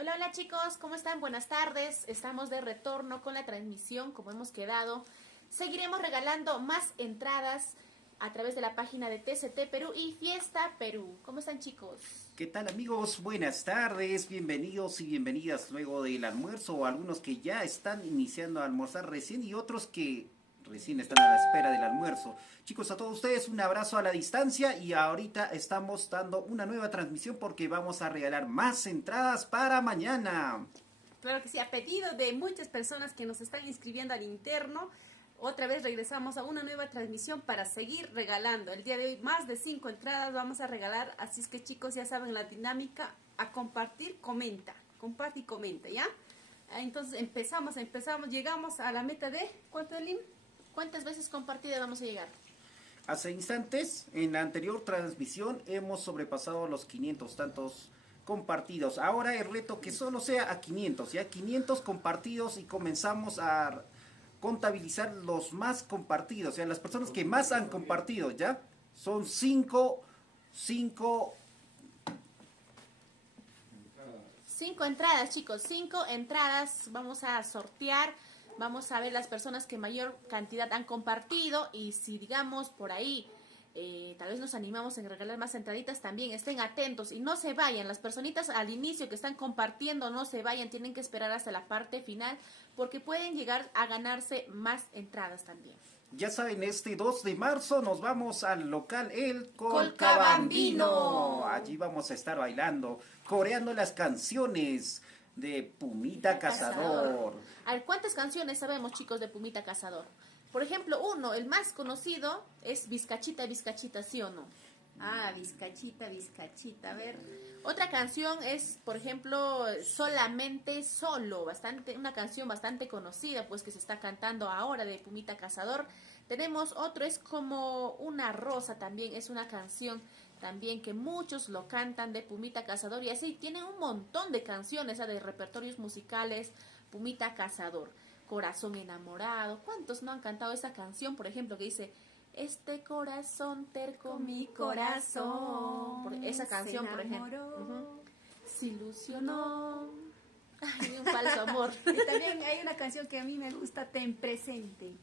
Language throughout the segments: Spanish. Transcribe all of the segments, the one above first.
Hola, hola chicos, ¿cómo están? Buenas tardes. Estamos de retorno con la transmisión, como hemos quedado. Seguiremos regalando más entradas a través de la página de TCT Perú y Fiesta Perú. ¿Cómo están chicos? ¿Qué tal amigos? Buenas tardes, bienvenidos y bienvenidas luego del almuerzo, algunos que ya están iniciando a almorzar recién y otros que recién están a la espera del almuerzo. Chicos, a todos ustedes un abrazo a la distancia y ahorita estamos dando una nueva transmisión porque vamos a regalar más entradas para mañana. Claro que sí, a pedido de muchas personas que nos están inscribiendo al interno, otra vez regresamos a una nueva transmisión para seguir regalando. El día de hoy más de 5 entradas vamos a regalar, así es que chicos ya saben la dinámica, a compartir, comenta, comparte y comenta, ¿ya? Entonces empezamos, llegamos a la meta de, ¿cuánto, Elim? ¿Cuántas veces compartidas vamos a llegar? Hace instantes, en la anterior transmisión, hemos sobrepasado los 500 tantos compartidos. Ahora el reto que solo sea a 500, ya 500 compartidos y comenzamos a contabilizar los más compartidos, o sea, las personas que más han compartido, ¿ya? Son 5 5 entradas, chicos, 5 entradas. Vamos a sortear. Vamos a ver las personas que mayor cantidad han compartido y si digamos por ahí tal vez nos animamos en regalar más entraditas, también estén atentos y no se vayan. Las personitas al inicio que están compartiendo no se vayan, tienen que esperar hasta la parte final porque pueden llegar a ganarse más entradas también. Ya saben, este 2 de marzo nos vamos al local El Colcabambino. Allí vamos a estar bailando, coreando las canciones de Pumita Cazador. A ver, ¿cuántas canciones sabemos, chicos, de Pumita Cazador? Por ejemplo, el más conocido es Vizcachita, Vizcachita, ¿sí o no? Ah, Vizcachita, Vizcachita, a ver. Otra canción es, por ejemplo, Solamente Solo, una canción bastante conocida, pues que se está cantando ahora de Pumita Cazador. Tenemos otro, es como Una Rosa también, es una canción también que muchos lo cantan de Pumita Cazador y así tienen un montón de canciones, de repertorios musicales, Pumita Cazador, Corazón Enamorado. ¿Cuántos no han cantado esa canción, por ejemplo, que dice este corazón terco, mi corazón? Esa canción, por ejemplo. Se ilusionó. Ay, un falso amor. Y también hay una canción que a mí me gusta, Ten Presente.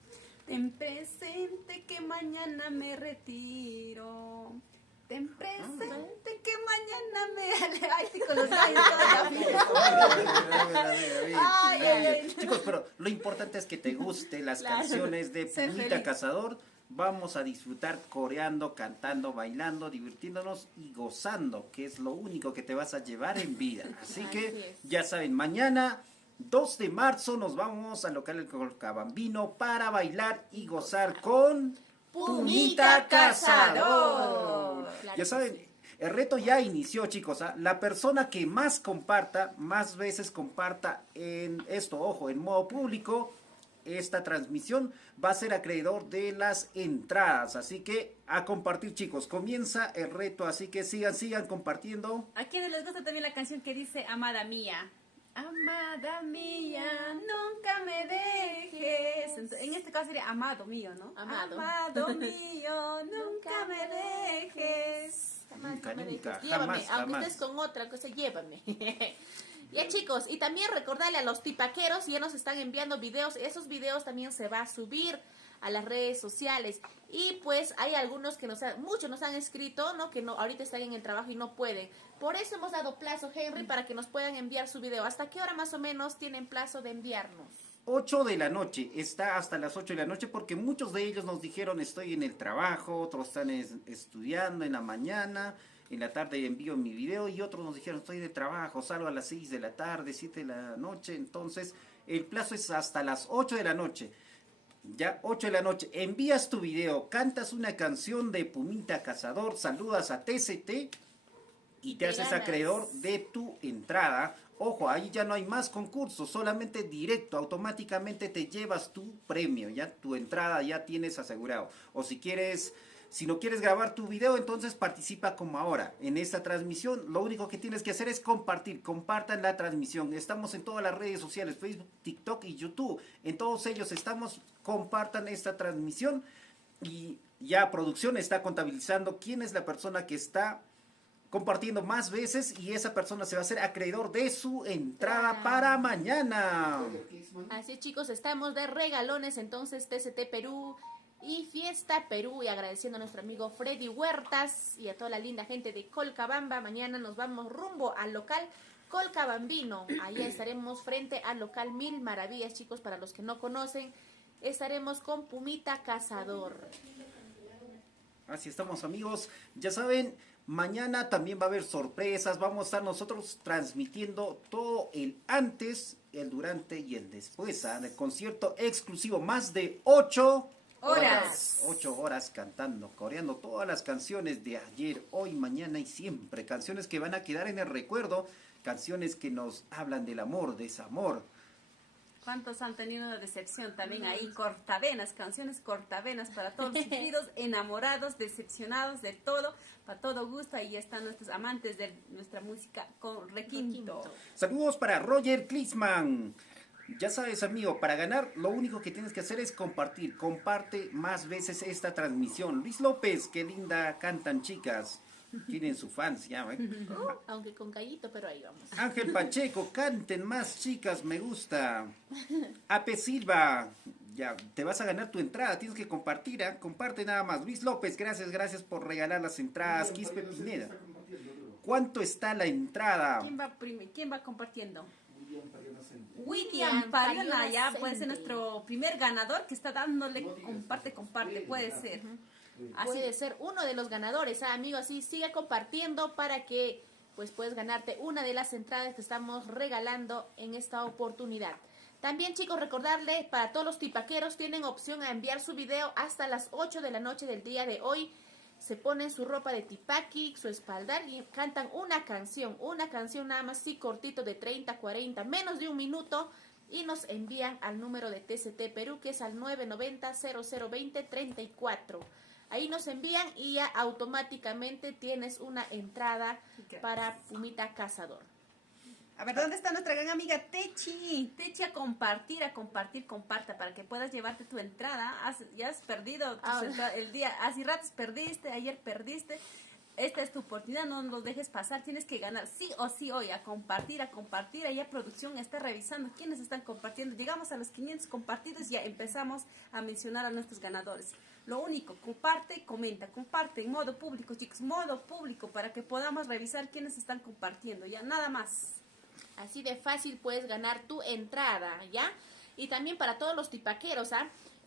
Ten presente que mañana me retiro. Ten presente que mañana me... Ay, sí, con los gallos Chicos, pero lo importante es que te gusten las canciones de Pumita Cazador. Vamos a disfrutar coreando, cantando, bailando, divirtiéndonos y gozando, que es lo único que te vas a llevar en vida. Así que ya saben, mañana 2 de marzo nos vamos al local El Colcabambino para bailar y gozar con Pumita Cazador. Ya saben, el reto ya inició, chicos. La persona que más comparta, más veces comparta en esto, ojo, en modo público, esta transmisión va a ser acreedor de las entradas. Así que a compartir, chicos. Comienza el reto, así que sigan compartiendo. ¿A quiénes les gusta también la canción que dice Amada Mía? Amada mía, nunca me dejes. En este caso sería amado mío, ¿no? Amado mío, nunca me dejes. Nunca, Llévame, jamás, aunque jamás. estés con otra cosa, llévame. Ya chicos, y también recordarle a los tipaqueros, ya nos están enviando videos, esos videos también se va a subir a las redes sociales. Y pues hay algunos que muchos nos han escrito, ¿no? Que no, ahorita están en el trabajo y no pueden. Por eso hemos dado plazo, Henry, para que nos puedan enviar su video. ¿Hasta qué hora más o menos tienen plazo de enviarnos? 8 de la noche, está hasta las 8 de la noche porque muchos de ellos nos dijeron estoy en el trabajo, otros están estudiando en la mañana, en la tarde envío mi video y otros nos dijeron estoy de trabajo, salgo a las 6 de la tarde, 7 de la noche, entonces el plazo es hasta las 8 de la noche. Ya 8 de la noche, envías tu video, cantas una canción de Pumita Cazador, saludas a TCT y te haces acreedor de tu entrada. Ojo, ahí ya no hay más concursos, solamente directo, automáticamente te llevas tu premio, ya tu entrada ya tienes asegurado. O si no quieres grabar tu video, entonces participa como ahora. En esta transmisión, lo único que tienes que hacer es compartir, compartan la transmisión. Estamos en todas las redes sociales, Facebook, TikTok y YouTube. En todos ellos estamos, compartan esta transmisión y ya producción está contabilizando quién es la persona que está compartiendo más veces y esa persona se va a hacer acreedor de su entrada para mañana. Así es, chicos, estamos de regalones, entonces TCT Perú y Fiesta Perú, y agradeciendo a nuestro amigo Freddy Huertas y a toda la linda gente de Colcabamba. Mañana nos vamos rumbo al local Colcabambino. Allá estaremos frente al local Mil Maravillas, chicos, para los que no conocen. Estaremos con Pumita Cazador. Así estamos, amigos. Ya saben, mañana también va a haber sorpresas. Vamos a estar nosotros transmitiendo todo el antes, el durante y el después del concierto exclusivo. Más de 8 horas. 8 horas cantando, coreando todas las canciones de ayer, hoy, mañana y siempre. Canciones que van a quedar en el recuerdo. Canciones que nos hablan del amor, desamor. ¿Cuántos han tenido una decepción también ahí? Cortavenas, canciones cortavenas para todos los sufridos, enamorados, decepcionados de todo, para todo gusto. Ahí están nuestros amantes de nuestra música con requinto. Saludos para Roger Klinsmann. Ya sabes, amigo, para ganar lo único que tienes que hacer es compartir. Comparte más veces esta transmisión. Luis López, qué linda cantan, chicas. Tienen su fans ya, ¿eh? Aunque con callito, pero ahí vamos. Ángel Pacheco, canten más, chicas, me gusta. Ape Silva, ya te vas a ganar tu entrada, tienes que compartir, ¿eh? Comparte nada más. Luis López, gracias por regalar las entradas. Quispe Pineda, ¿cuánto está la entrada? ¿Quién va compartiendo? William William Pariona, Pariona ya Sende. puede ser nuestro primer ganador que está dándole comparte, puede ser. Así. Puede ser uno de los ganadores, amigos. Así sigue compartiendo para que pues puedes ganarte una de las entradas que estamos regalando en esta oportunidad. También, chicos, recordarles, para todos los tipaqueros tienen opción a enviar su video hasta las 8 de la noche del día de hoy. Se ponen su ropa de tipaki, su espaldar y cantan una canción nada más, sí, cortito, de 30, 40, menos de un minuto, y nos envían al número de TCT Perú, que es al 990-0020-34. Ahí nos envían y ya automáticamente tienes una entrada para Pumita Cazador. A ver, ¿dónde está nuestra gran amiga Techi? Techi, a compartir, comparta para que puedas llevarte tu entrada. Ya has perdido el día, hace ratos perdiste, ayer perdiste. Esta es tu oportunidad, no nos dejes pasar, tienes que ganar sí o sí hoy, a compartir. Allá producción está revisando quiénes están compartiendo. Llegamos a los 500 compartidos y ya empezamos a mencionar a nuestros ganadores. Lo único, comparte, comenta, comparte en modo público, chicos, modo público, para que podamos revisar quiénes están compartiendo, ya nada más. Así de fácil puedes ganar tu entrada, ¿ya? Y también para todos los tipaqueros,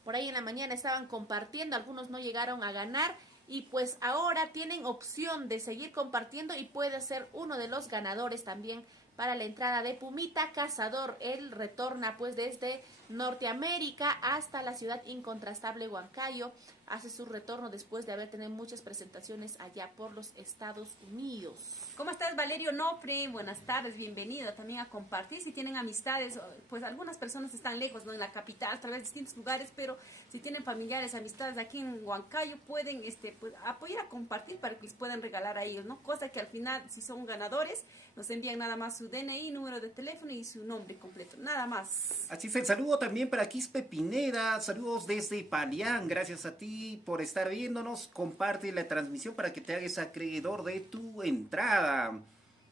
por ahí en la mañana estaban compartiendo, algunos no llegaron a ganar, y pues ahora tienen opción de seguir compartiendo y puede ser uno de los ganadores también para la entrada de Pumita Cazador. Él retorna pues desde Norteamérica hasta la ciudad incontrastable Huancayo. Hace su retorno después de haber tenido muchas presentaciones allá por los Estados Unidos. ¿Cómo estás, Valerio Nopre? Buenas tardes, bienvenido también a compartir. Si tienen amistades, pues algunas personas están lejos, ¿no? En la capital, tal vez en distintos lugares, pero si tienen familiares, amistades aquí en Huancayo, pueden pues, apoyar a compartir para que les puedan regalar a ellos, ¿no? Cosa que al final, si son ganadores, nos envían nada más su DNI, número de teléfono y su nombre completo, nada más. Así es, el saludo también para Quispe Pineda, saludos desde Palián, gracias a ti por estar viéndonos, comparte la transmisión para que te hagas acreedor de tu entrada.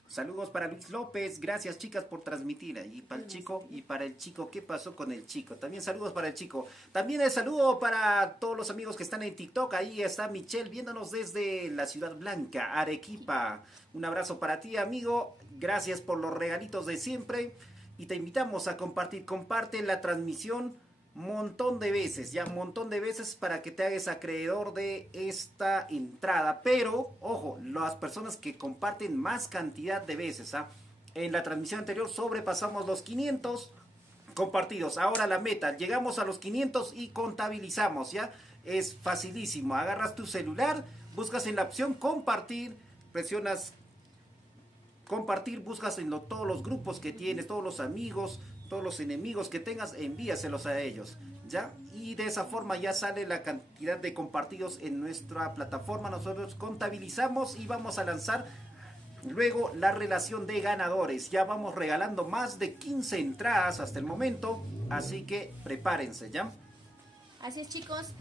Saludos para Luis López, gracias, chicas, por transmitir. Y para el chico, ¿qué pasó con el chico? También saludos para el chico. También el saludo para todos los amigos que están en TikTok. Ahí está Michelle viéndonos desde la Ciudad Blanca, Arequipa. Un abrazo para ti, amigo. Gracias por los regalitos de siempre. Y te invitamos a compartir. Comparte la transmisión montón de veces para que te hagas acreedor de esta entrada. Pero, ojo, las personas que comparten más cantidad de veces, en la transmisión anterior sobrepasamos los 500 compartidos. Ahora la meta, llegamos a los 500 y contabilizamos, ¿ya? Es facilísimo. Agarras tu celular, buscas en la opción compartir, presionas compartir, buscas en todos los grupos que tienes, todos los amigos, todos los enemigos que tengas, envíaselos a ellos, ¿ya? Y de esa forma ya sale la cantidad de compartidos en nuestra plataforma. Nosotros contabilizamos y vamos a lanzar luego la relación de ganadores. Ya vamos regalando más de 15 entradas hasta el momento, así que prepárense, ¿ya? Así es, chicos.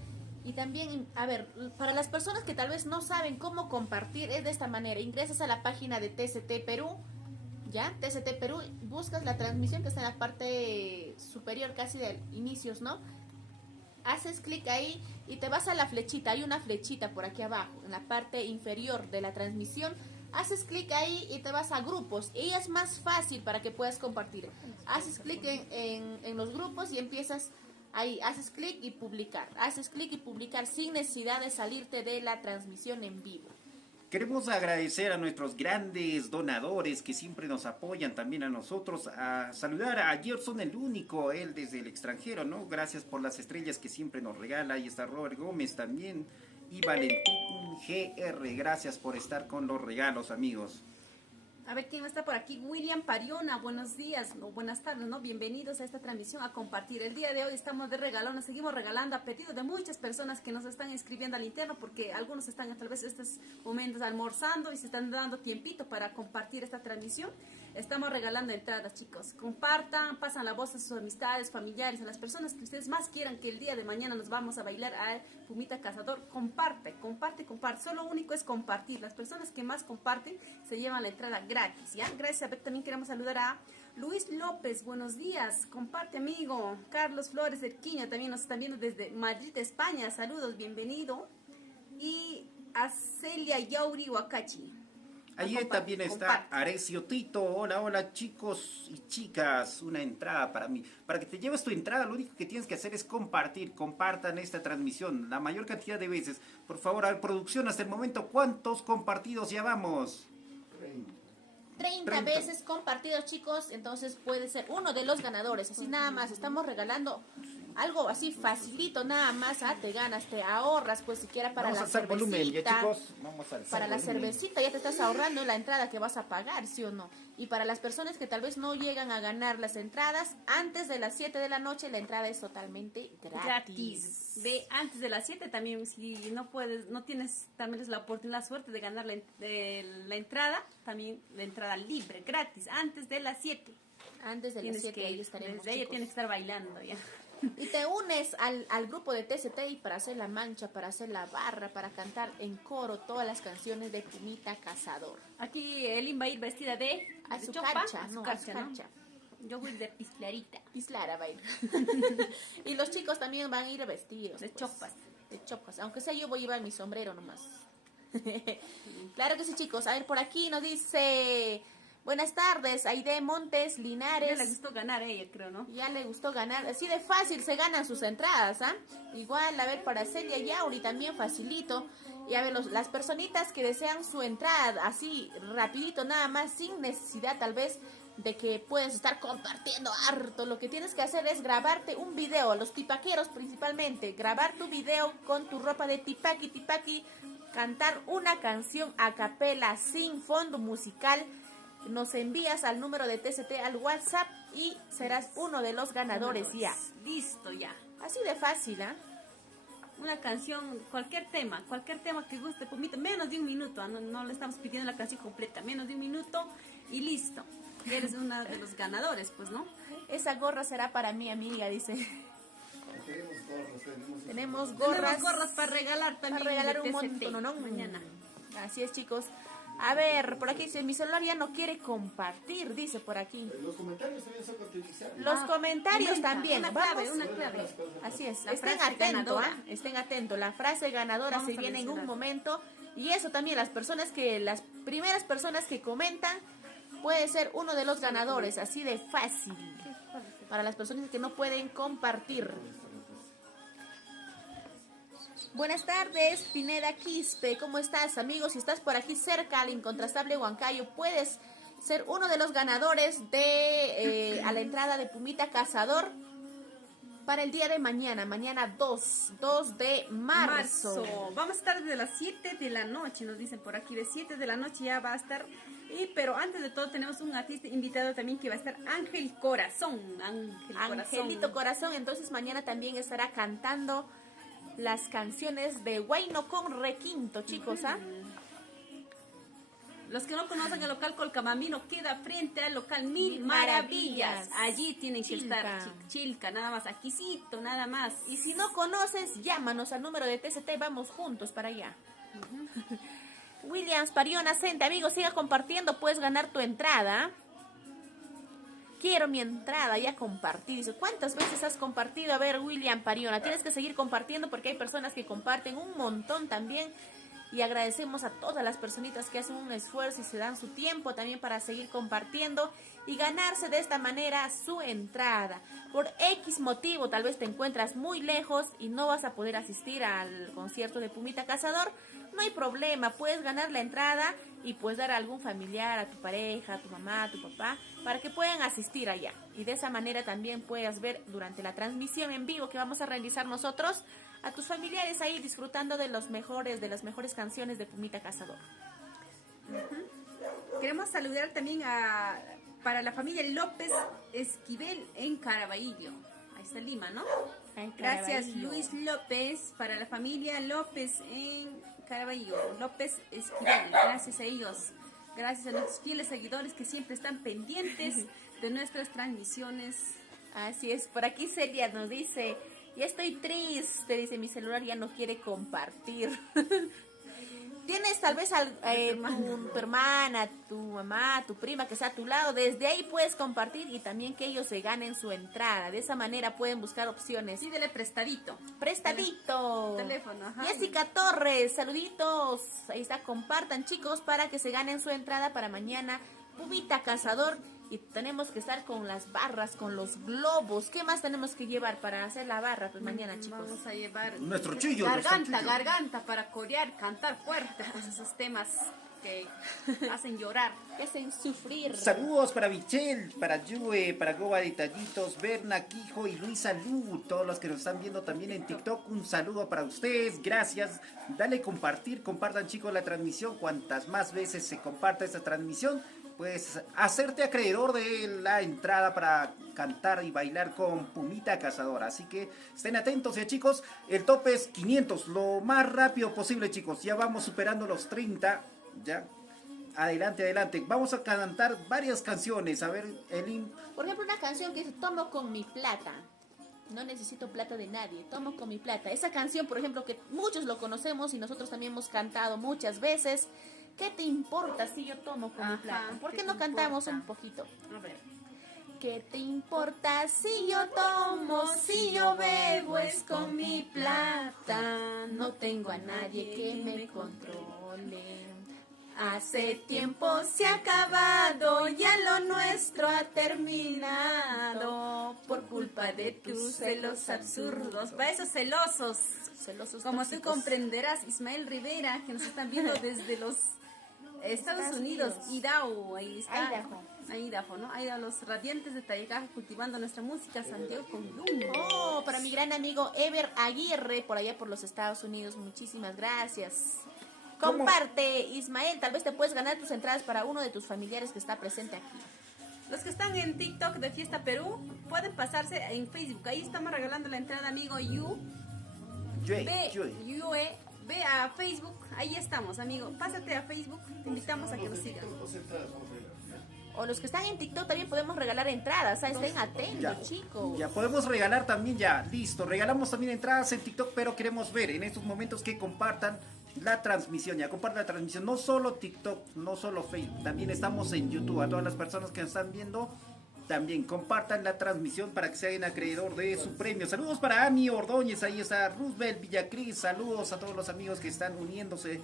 Y también, a ver, para las personas que tal vez no saben cómo compartir, es de esta manera. Ingresas a la página de TCT Perú, ¿ya? TCT Perú, buscas la transmisión que está en la parte superior casi de inicios, ¿no? Haces clic ahí y te vas a la flechita. Hay una flechita por aquí abajo, en la parte inferior de la transmisión. Haces clic ahí y te vas a grupos. Y es más fácil para que puedas compartir. Haces clic en los grupos y empiezas ahí. Haces clic y publicar. Haces clic y publicar sin necesidad de salirte de la transmisión en vivo. Queremos agradecer a nuestros grandes donadores que siempre nos apoyan, también a nosotros, a saludar a Gerson el Único, él desde el extranjero, ¿no? Gracias por las estrellas que siempre nos regala, ahí está Robert Gómez también, y Valentín GR, gracias por estar con los regalos, amigos. A ver quién está por aquí. William Pariona, buenos días, no, buenas tardes, ¿no? Bienvenidos a esta transmisión a compartir. El día de hoy estamos de regalones, seguimos regalando a pedido de muchas personas que nos están inscribiendo al interno, porque algunos están tal vez estos momentos almorzando y se están dando tiempito para compartir esta transmisión. Estamos regalando entradas, chicos. Compartan, pasan la voz a sus amistades, familiares, a las personas que ustedes más quieran que el día de mañana nos vamos a bailar a Pumita Cazador. Comparte. Solo lo único es compartir. Las personas que más comparten se llevan la entrada gratis, ¿ya? Gracias. A ver, también queremos saludar a Luis López. Buenos días. Comparte, amigo. Carlos Flores Erquiño también nos están viendo desde Madrid, España. Saludos, bienvenido. Y a Celia Yauri Wakachi. Allí también está Arecio Tito. Hola, hola chicos y chicas. Una entrada para mí. Para que te lleves tu entrada, lo único que tienes que hacer es compartir. Compartan esta transmisión la mayor cantidad de veces. Por favor, a ver, producción, hasta el momento, ¿cuántos compartidos llevamos? 30 veces compartidos, chicos. Entonces puede ser uno de los ganadores. Así nada más. Estamos regalando algo así facilito, nada más. Te ganas, te ahorras, pues siquiera para Vamos la a hacer cervecita. volumen, ya chicos. Vamos a Para la cervecita ya te estás ahorrando la entrada que vas a pagar, ¿sí o no? Y para las personas que tal vez no llegan a ganar las entradas, antes de las 7 de la noche la entrada es totalmente gratis. De antes de las 7 también, si no puedes, no tienes también la oportunidad, la suerte de ganar la entrada, también la entrada libre, gratis, antes de las 7. Antes de las 7 ahí estaremos, desde ella tienes que estar bailando ya. Y te unes al grupo de TCT y para hacer la mancha, para hacer la barra, para cantar en coro todas las canciones de Pumita Cazador. Aquí Elin va a ir vestida de Azucarcha, ¿no? Yo voy de pislarita. Pislara va a ir. Y los chicos también van a ir vestidos. De chopas. De chopas. Aunque sea yo voy a llevar mi sombrero nomás. Claro que sí, chicos. A ver, por aquí nos dice... Buenas tardes, Aide Montes Linares. Ya le gustó ganar a ella, creo, ¿no? Ya le gustó ganar. Así de fácil se ganan sus entradas, ¿ah? Igual, a ver, para Celia Yauri también facilito. Y a ver, las personitas que desean su entrada así rapidito, nada más, sin necesidad tal vez de que puedes estar compartiendo harto. Lo que tienes que hacer es grabarte un video, los tipaqueros principalmente. Grabar tu video con tu ropa de tipaki, cantar una canción a capela sin fondo musical. Nos envías al número de TCT al WhatsApp y serás uno de los ganadores ya. Listo ya. Así de fácil, ¿ah? Una canción, cualquier tema que guste, Pumita, menos de un minuto, no le estamos pidiendo la canción completa, menos de un minuto y listo. Eres uno de los ganadores, pues, ¿no? Esa gorra será para mi amiga, dice. Tenemos Tenemos gorras para regalar también. para regalar un TCT, montón, ¿no? mañana. Así es, chicos. A ver, por aquí dice, mi celular ya no quiere compartir, dice por aquí. Los comentarios también son utilizables. Los comentarios también. Una Vamos. clave. Así es, La estén frase atentos, ganadora. ¿ah? Estén atentos. La frase ganadora Vamos se a viene en un mencionar. momento. Y eso también, las primeras personas que comentan, puede ser uno de los ganadores, así de fácil. Para las personas que no pueden compartir. Buenas tardes, Pineda Quispe, ¿cómo estás, amigos? Si estás por aquí cerca al incontrastable Huancayo, puedes ser uno de los ganadores de a la entrada de Pumita Cazador para el día de mañana, mañana 2 de marzo. Vamos a estar desde las 7 de la noche, nos dicen por aquí, de 7 de la noche ya va a estar. Pero antes de todo tenemos un artista invitado también que va a estar Ángel Corazón. Angelito Corazón, entonces mañana también estará cantando las canciones de Huayno con Requinto, chicos, ¿ah? Los que no conocen el local Colcabambino queda frente al local Mil Maravillas. Allí tienen que estar, Chilca, nada más, aquícito, nada más. Y si no conoces, llámanos al número de TCT, vamos juntos para allá. Williams Pariona Cente, amigo, siga compartiendo, puedes ganar tu entrada. Quiero mi entrada, ya compartí. Dice, ¿cuántas veces has compartido? A ver, William Pariona, tienes que seguir compartiendo porque hay personas que comparten un montón también. Y agradecemos a todas las personitas que hacen un esfuerzo y se dan su tiempo también para seguir compartiendo y ganarse de esta manera su entrada. Por X motivo, tal vez te encuentras muy lejos y no vas a poder asistir al concierto de Pumita Cazador. No hay problema, puedes ganar la entrada y puedes dar a algún familiar, a tu pareja, a tu mamá, a tu papá, para que puedan asistir allá. Y de esa manera también puedas ver durante la transmisión en vivo que vamos a realizar nosotros a tus familiares ahí disfrutando de las mejores canciones de Pumita Cazador. Queremos saludar también para la familia López Esquivel en Caraballo. Ahí está Lima, ¿no? Gracias, Luis López, para la familia López en Caraballo. López Esquivel, gracias a ellos. Gracias a nuestros fieles seguidores que siempre están pendientes de nuestras transmisiones. Así es, por aquí Celia nos dice, ya estoy triste, dice, mi celular ya no quiere compartir. Tienes tal vez tu hermana, tu mamá, tu prima que está a tu lado, desde ahí puedes compartir y también que ellos se ganen su entrada. De esa manera pueden buscar opciones. Sí, dele prestadito. Prestadito. Teléfono, ajá. Jessica Torres, saluditos. Ahí está, compartan chicos para que se ganen su entrada para mañana. Pumita Cazador. Y tenemos que estar con las barras, con los globos. ¿Qué más tenemos que llevar para hacer la barra? Pues mañana, chicos. Vamos a llevar Nuestro chillo. garganta para corear, cantar fuerte, pues esos temas que hacen llorar, Que hacen sufrir. Saludos para Michelle, para Yue, para Goba Detallitos, Berna, Quijo y Luisa Lu, todos los que nos están viendo también en TikTok, un saludo para ustedes, gracias, dale compartir, compartan chicos la transmisión, cuantas más veces se comparta esta transmisión, pues hacerte acreedor de la entrada para cantar y bailar con Pumita Cazadora. Así que estén atentos, chicos. El tope es 500, lo más rápido posible, chicos. Ya vamos superando los 30. Ya. Adelante, adelante. Vamos a cantar varias canciones. A ver, Elin. Por ejemplo, una canción que dice, tomo con mi plata. No necesito plata de nadie, tomo con mi plata. Esa canción, por ejemplo, que muchos lo conocemos y nosotros también hemos cantado muchas veces. ¿Qué te importa si yo tomo con mi plata? ¿Por qué no cantamos un poquito? A ver. ¿Qué te importa si yo tomo, si yo bebo? Es con mi plata. No tengo a nadie que me controle. Hace tiempo se ha acabado, ya lo nuestro ha terminado. Por culpa de tus celos absurdos. Para esos celosos, como tú tóxicos. comprenderás, Ismael Rivera, que nos están viendo desde los Estados Unidos, Idaho, ahí está. Idaho, ¿no? Idaho, los radiantes de Tayacaja cultivando nuestra música, Santiago con Luna. Oh, para mi gran amigo Ever Aguirre, por allá por los Estados Unidos, muchísimas gracias. ¿Cómo? Comparte, Ismael, tal vez te puedes ganar tus entradas para uno de tus familiares que está presente aquí. Los que están en TikTok de Fiesta Perú pueden pasarse en Facebook. Ahí estamos regalando la entrada, amigo Ve a Facebook. Ahí estamos, amigo. Pásate a Facebook. Te invitamos a que nos sigas. O los que están en TikTok también podemos regalar entradas. Estén atentos, Ya. chicos. Ya podemos regalar también, ya, listo. Regalamos también entradas en TikTok, pero queremos ver en estos momentos que compartan la transmisión. Ya compartan la transmisión, no solo TikTok, no solo Facebook, también estamos en YouTube. A todas las personas que nos están viendo, también compartan la transmisión para que se hagan acreedor de su premio. Saludos para Ami Ordóñez, ahí está Roosevelt Villacris. Saludos a todos los amigos que están uniéndose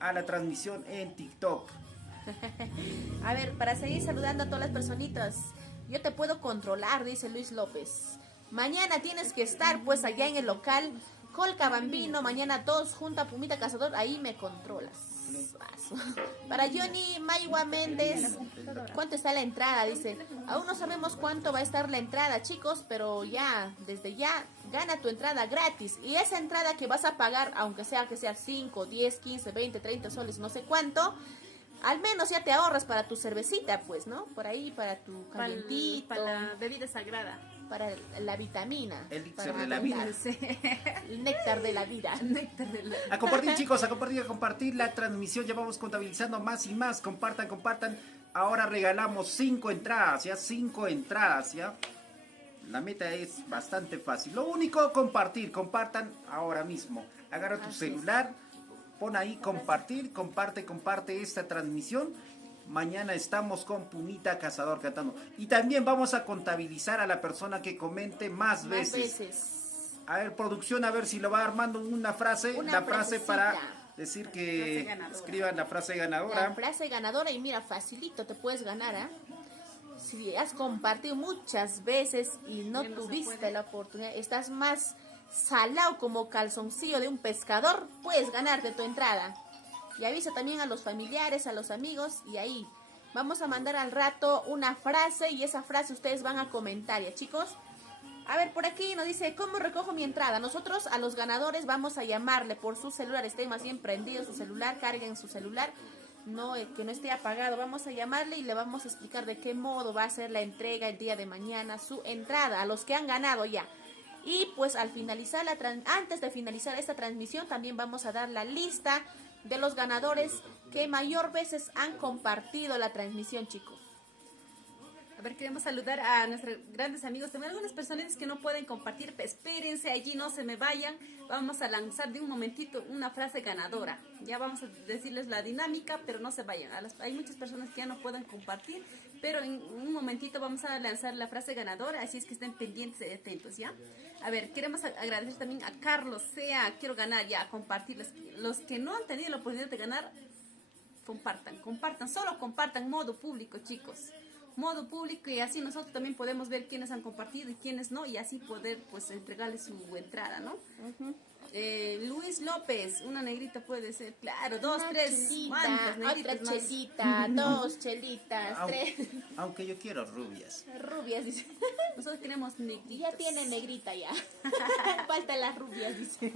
a la transmisión en TikTok. A ver, para seguir saludando a todas las personitas, yo te puedo controlar, dice Luis López. Mañana tienes que estar pues allá en el local Colcabambino, mañana todos junto a Pumita Cazador, ahí me controlas. Para Johnny Maywa Méndez, ¿cuánto está la entrada? Dice, aún no sabemos cuánto va a estar la entrada, chicos, pero ya, desde ya, gana tu entrada gratis. Y esa entrada que vas a pagar, aunque sea que sea 5, 10, 15, 20, 30 soles, no sé cuánto, Al menos ya te ahorras para tu cervecita, pues, ¿no? Por ahí, para tu calientito, Para la bebida sagrada. para la vitamina. El elixir para de la vida. Sí. El néctar de la vida. Néctar de la- A compartir, chicos, a compartir la transmisión. Ya vamos contabilizando más y más. Compartan. Ahora regalamos 5 entradas, ya 5 entradas, ya. La meta es bastante fácil. Lo único, compartan ahora mismo. Agarra tu Así celular, pon ahí comparte esta transmisión. Mañana estamos con Pumita Cazador cantando. Y también vamos a contabilizar a la persona que comente más Más veces. veces. A ver, producción, a ver si lo va armando una frase. Una la frase para frasecita. decir Frase que ganadora. escriban la frase La ganadora. frase ganadora, y mira, facilito te puedes ganar, ¿ah? Si has compartido muchas veces y no Ya no se tuviste puede. la oportunidad, estás más salado como calzoncillo de un pescador, puedes ganarte tu entrada. Y avisa también a los familiares, a los amigos, y ahí vamos a mandar al rato una frase, y esa frase ustedes van a comentar, ¿ya, chicos? A ver, por aquí nos dice, ¿cómo recojo mi entrada? Nosotros a los ganadores vamos a llamarle por su celular, estén más bien prendidos su celular, carguen su celular, no que no esté apagado. Vamos a llamarle y le vamos a explicar de qué modo va a ser la entrega el día de mañana, su entrada, a los que han ganado ya. Y pues al finalizar antes de finalizar esta transmisión, también vamos a dar la lista de los ganadores que mayor veces han compartido la transmisión, chicos. A ver, queremos saludar a nuestros grandes amigos. También algunas personas que no pueden compartir, espérense allí, no se me vayan. Vamos a lanzar de un momentito una frase ganadora. Ya vamos a decirles la dinámica, pero no se vayan. Hay muchas personas que ya no pueden compartir, pero en un momentito vamos a lanzar la frase ganadora, así es que estén pendientes y atentos, ¿ya? A ver, queremos agradecer también a Carlos Sea, quiero ganar ya, compartirles. Los que no han tenido la oportunidad de ganar, compartan, solo compartan, modo público, chicos. Modo público, y así nosotros también podemos ver quiénes han compartido y quiénes no, y así poder pues entregarles su entrada, ¿no? Luis López, una negrita puede ser, claro, dos, Una tres, chelita, ¿cuántas negritas otra más? chelita, dos chelitas, tres Aunque yo quiero rubias. rubias, dice. Nosotros queremos negritas. Ya tiene negrita ya. Faltan las rubias, dice.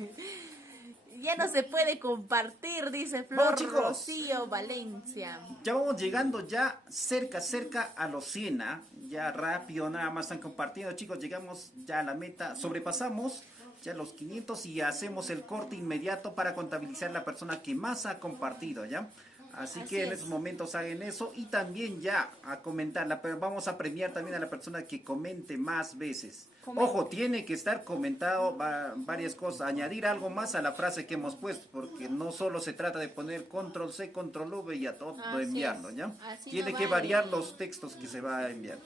Ya no se puede compartir, dice Flor Vamos, chicos. Rocío Valencia. Ya vamos llegando ya cerca a los 100, ¿ah? Ya rápido, nada más están compartiendo, chicos, llegamos ya a la meta, sobrepasamos ya los 500 y hacemos el corte inmediato para contabilizar la persona que más ha compartido, ¿ya? Así que en es. esos momentos hagan eso y también ya a comentarla, pero vamos a premiar también a la persona que comente más veces. Ojo, tiene que estar comentado varias cosas, añadir algo más a la frase que hemos puesto, porque no solo se trata de poner control C, control V y a todo Así enviarlo, es. ¿ya? Así Tiene no que va variar el- los textos que se va a enviar.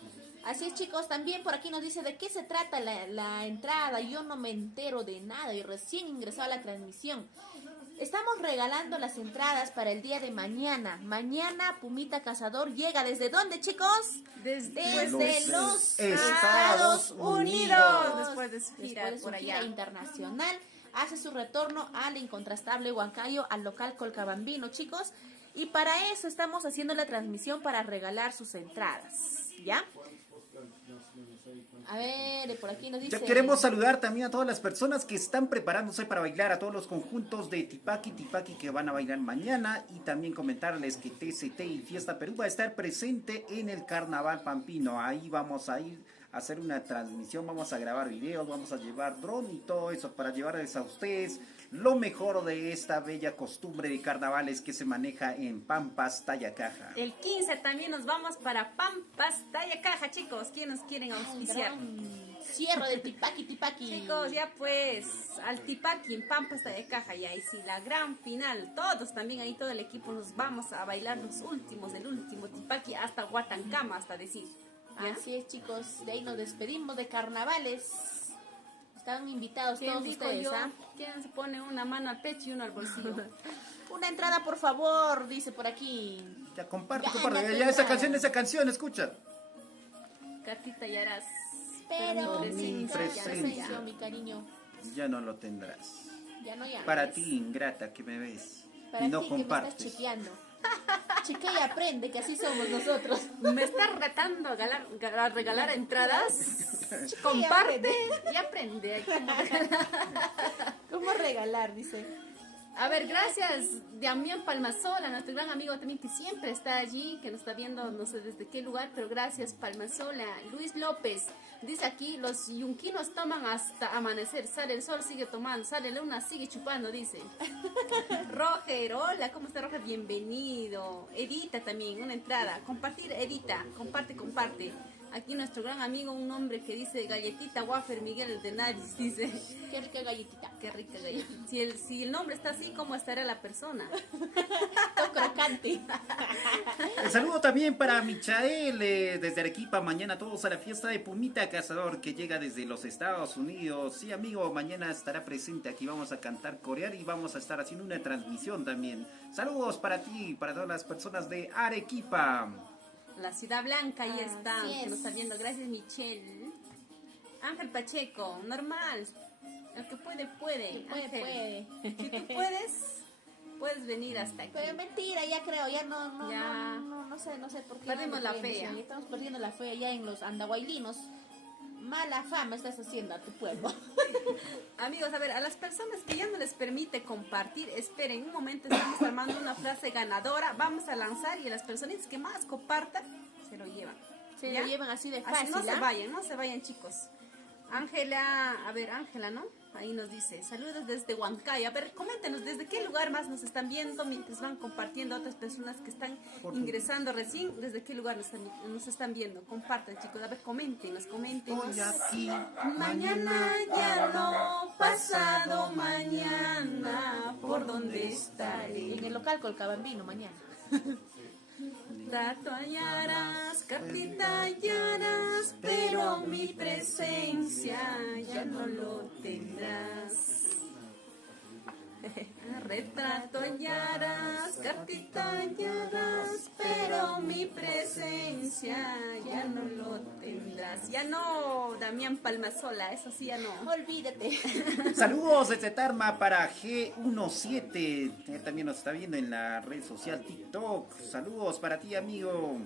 Así es, chicos, también por aquí nos dice de qué se trata la entrada. Yo no me entero de nada y recién ingresó a la transmisión. Estamos regalando las entradas para el día de mañana. Mañana Pumita Cazador llega ¿desde dónde, chicos? Desde los Estados Unidos. Después de su gira Después de su por gira allá. internacional, hace su retorno al incontrastable Huancayo, al local Colcabambino, chicos. Y para eso estamos haciendo la transmisión para regalar sus entradas, ¿ya? A ver, por aquí nos dice... Ya queremos saludar también a todas las personas que están preparándose para bailar, a todos los conjuntos de Tipaqui que van a bailar mañana, y también comentarles que TCT y Fiesta Perú va a estar presente en el Carnaval Pampino. Ahí vamos a ir a hacer una transmisión, vamos a grabar videos, vamos a llevar dron y todo eso para llevarles a ustedes lo mejor de esta bella costumbre de carnavales que se maneja en Pampas, Tayacaja. El 15 también nos vamos para Pampas, Tayacaja, chicos. ¿Quién nos quieren auspiciar? Cierre de Tipaqui. Chicos, ya pues, al Tipaqui en Pampas, Tayacaja, ya. Y si la gran final, todos también ahí, todo el equipo, nos vamos a bailar los últimos, el último Tipaqui hasta Huatancama, hasta decir. ¿ya? Así es, chicos, de ahí nos despedimos de carnavales. Están invitados ¿Quién todos dijo ustedes, yo? ¿ah? ¿Quién se pone una mano al pecho y una al bolsillo? Una entrada, por favor, dice por aquí. Ya comparte, Gánate comparte. Ya entrada. esa canción, escucha. Catita y harás. Pero mi mi presencia, mi cariño, Ya no lo tendrás. ya no llames. Para ti, ingrata, que me ves Para y no ti que me compartes. estás chequeando. Chequea y aprende, que así somos nosotros. ¿Me estás retando a regalar entradas? Comparte y aprende. ¿Cómo regalar? Dice. A ver, gracias Damián Palmasola, nuestro gran amigo también que siempre está allí, que nos está viendo no sé desde qué lugar, pero gracias Palmasola. Luis López dice aquí, los yunquinos toman hasta amanecer, sale el sol, sigue tomando, sale la luna, sigue chupando, dice. Roger, hola, ¿cómo está Roger? Bienvenido. Edita también, una entrada. Compartir, Edita, comparte. Aquí nuestro gran amigo, un hombre que dice galletita wafer Miguel de Naris, dice. Qué rica galletita. Qué rica galletita. Si el nombre está así, ¿cómo estará la persona? Todo crocante. El saludo también para Michael desde Arequipa. Mañana todos a la fiesta de Pumita Cazador que llega desde los Estados Unidos. Sí, amigo, mañana estará presente aquí. Vamos a cantar, corear y vamos a estar haciendo una transmisión también. Saludos para ti, para todas las personas de Arequipa. La Ciudad Blanca, ahí está, Así es. que nos está viendo. Gracias, Michelle. Ángel Pacheco, normal. El que puede, puede. Ángel, si tú puedes venir hasta aquí. Pero mentira, ya creo, ya no, Ya. no sé por qué. Perdimos ya la fe, ya. Estamos perdiendo la fe ya en los andahuaylinos. Mala fama estás haciendo a tu pueblo. Amigos, a ver, a las personas que ya no les permite compartir, esperen un momento, estamos armando una frase ganadora, vamos a lanzar y a las personitas que más compartan, se lo llevan. Se ¿Ya? lo llevan así de Así, fácil. no se ¿ah? vayan, no se vayan, chicos. Ángela, a ver, Ángela, ¿no? Ahí nos dice, saludos desde Huancayo. A ver, coméntenos, ¿desde qué lugar más nos están viendo mientras van compartiendo a otras personas que están ingresando recién? ¿Desde qué lugar nos están viendo? Compartan, chicos, a ver, coméntenos. Estoy aquí. Mañana ya no, pasado mañana, ¿por dónde estaré? En el local Colcabambino mañana. Tatuañarás, cartitañarás, pero mi presencia ya no lo tendrás. Retratoñarás, cartitañarás, pero mi presencia ya no lo tendrás. Ya no, Damián Palmasola, eso sí ya no. Olvídate. Saludos desde Tarma para G17. También nos está viendo en la red social TikTok. Saludos para ti, amigo.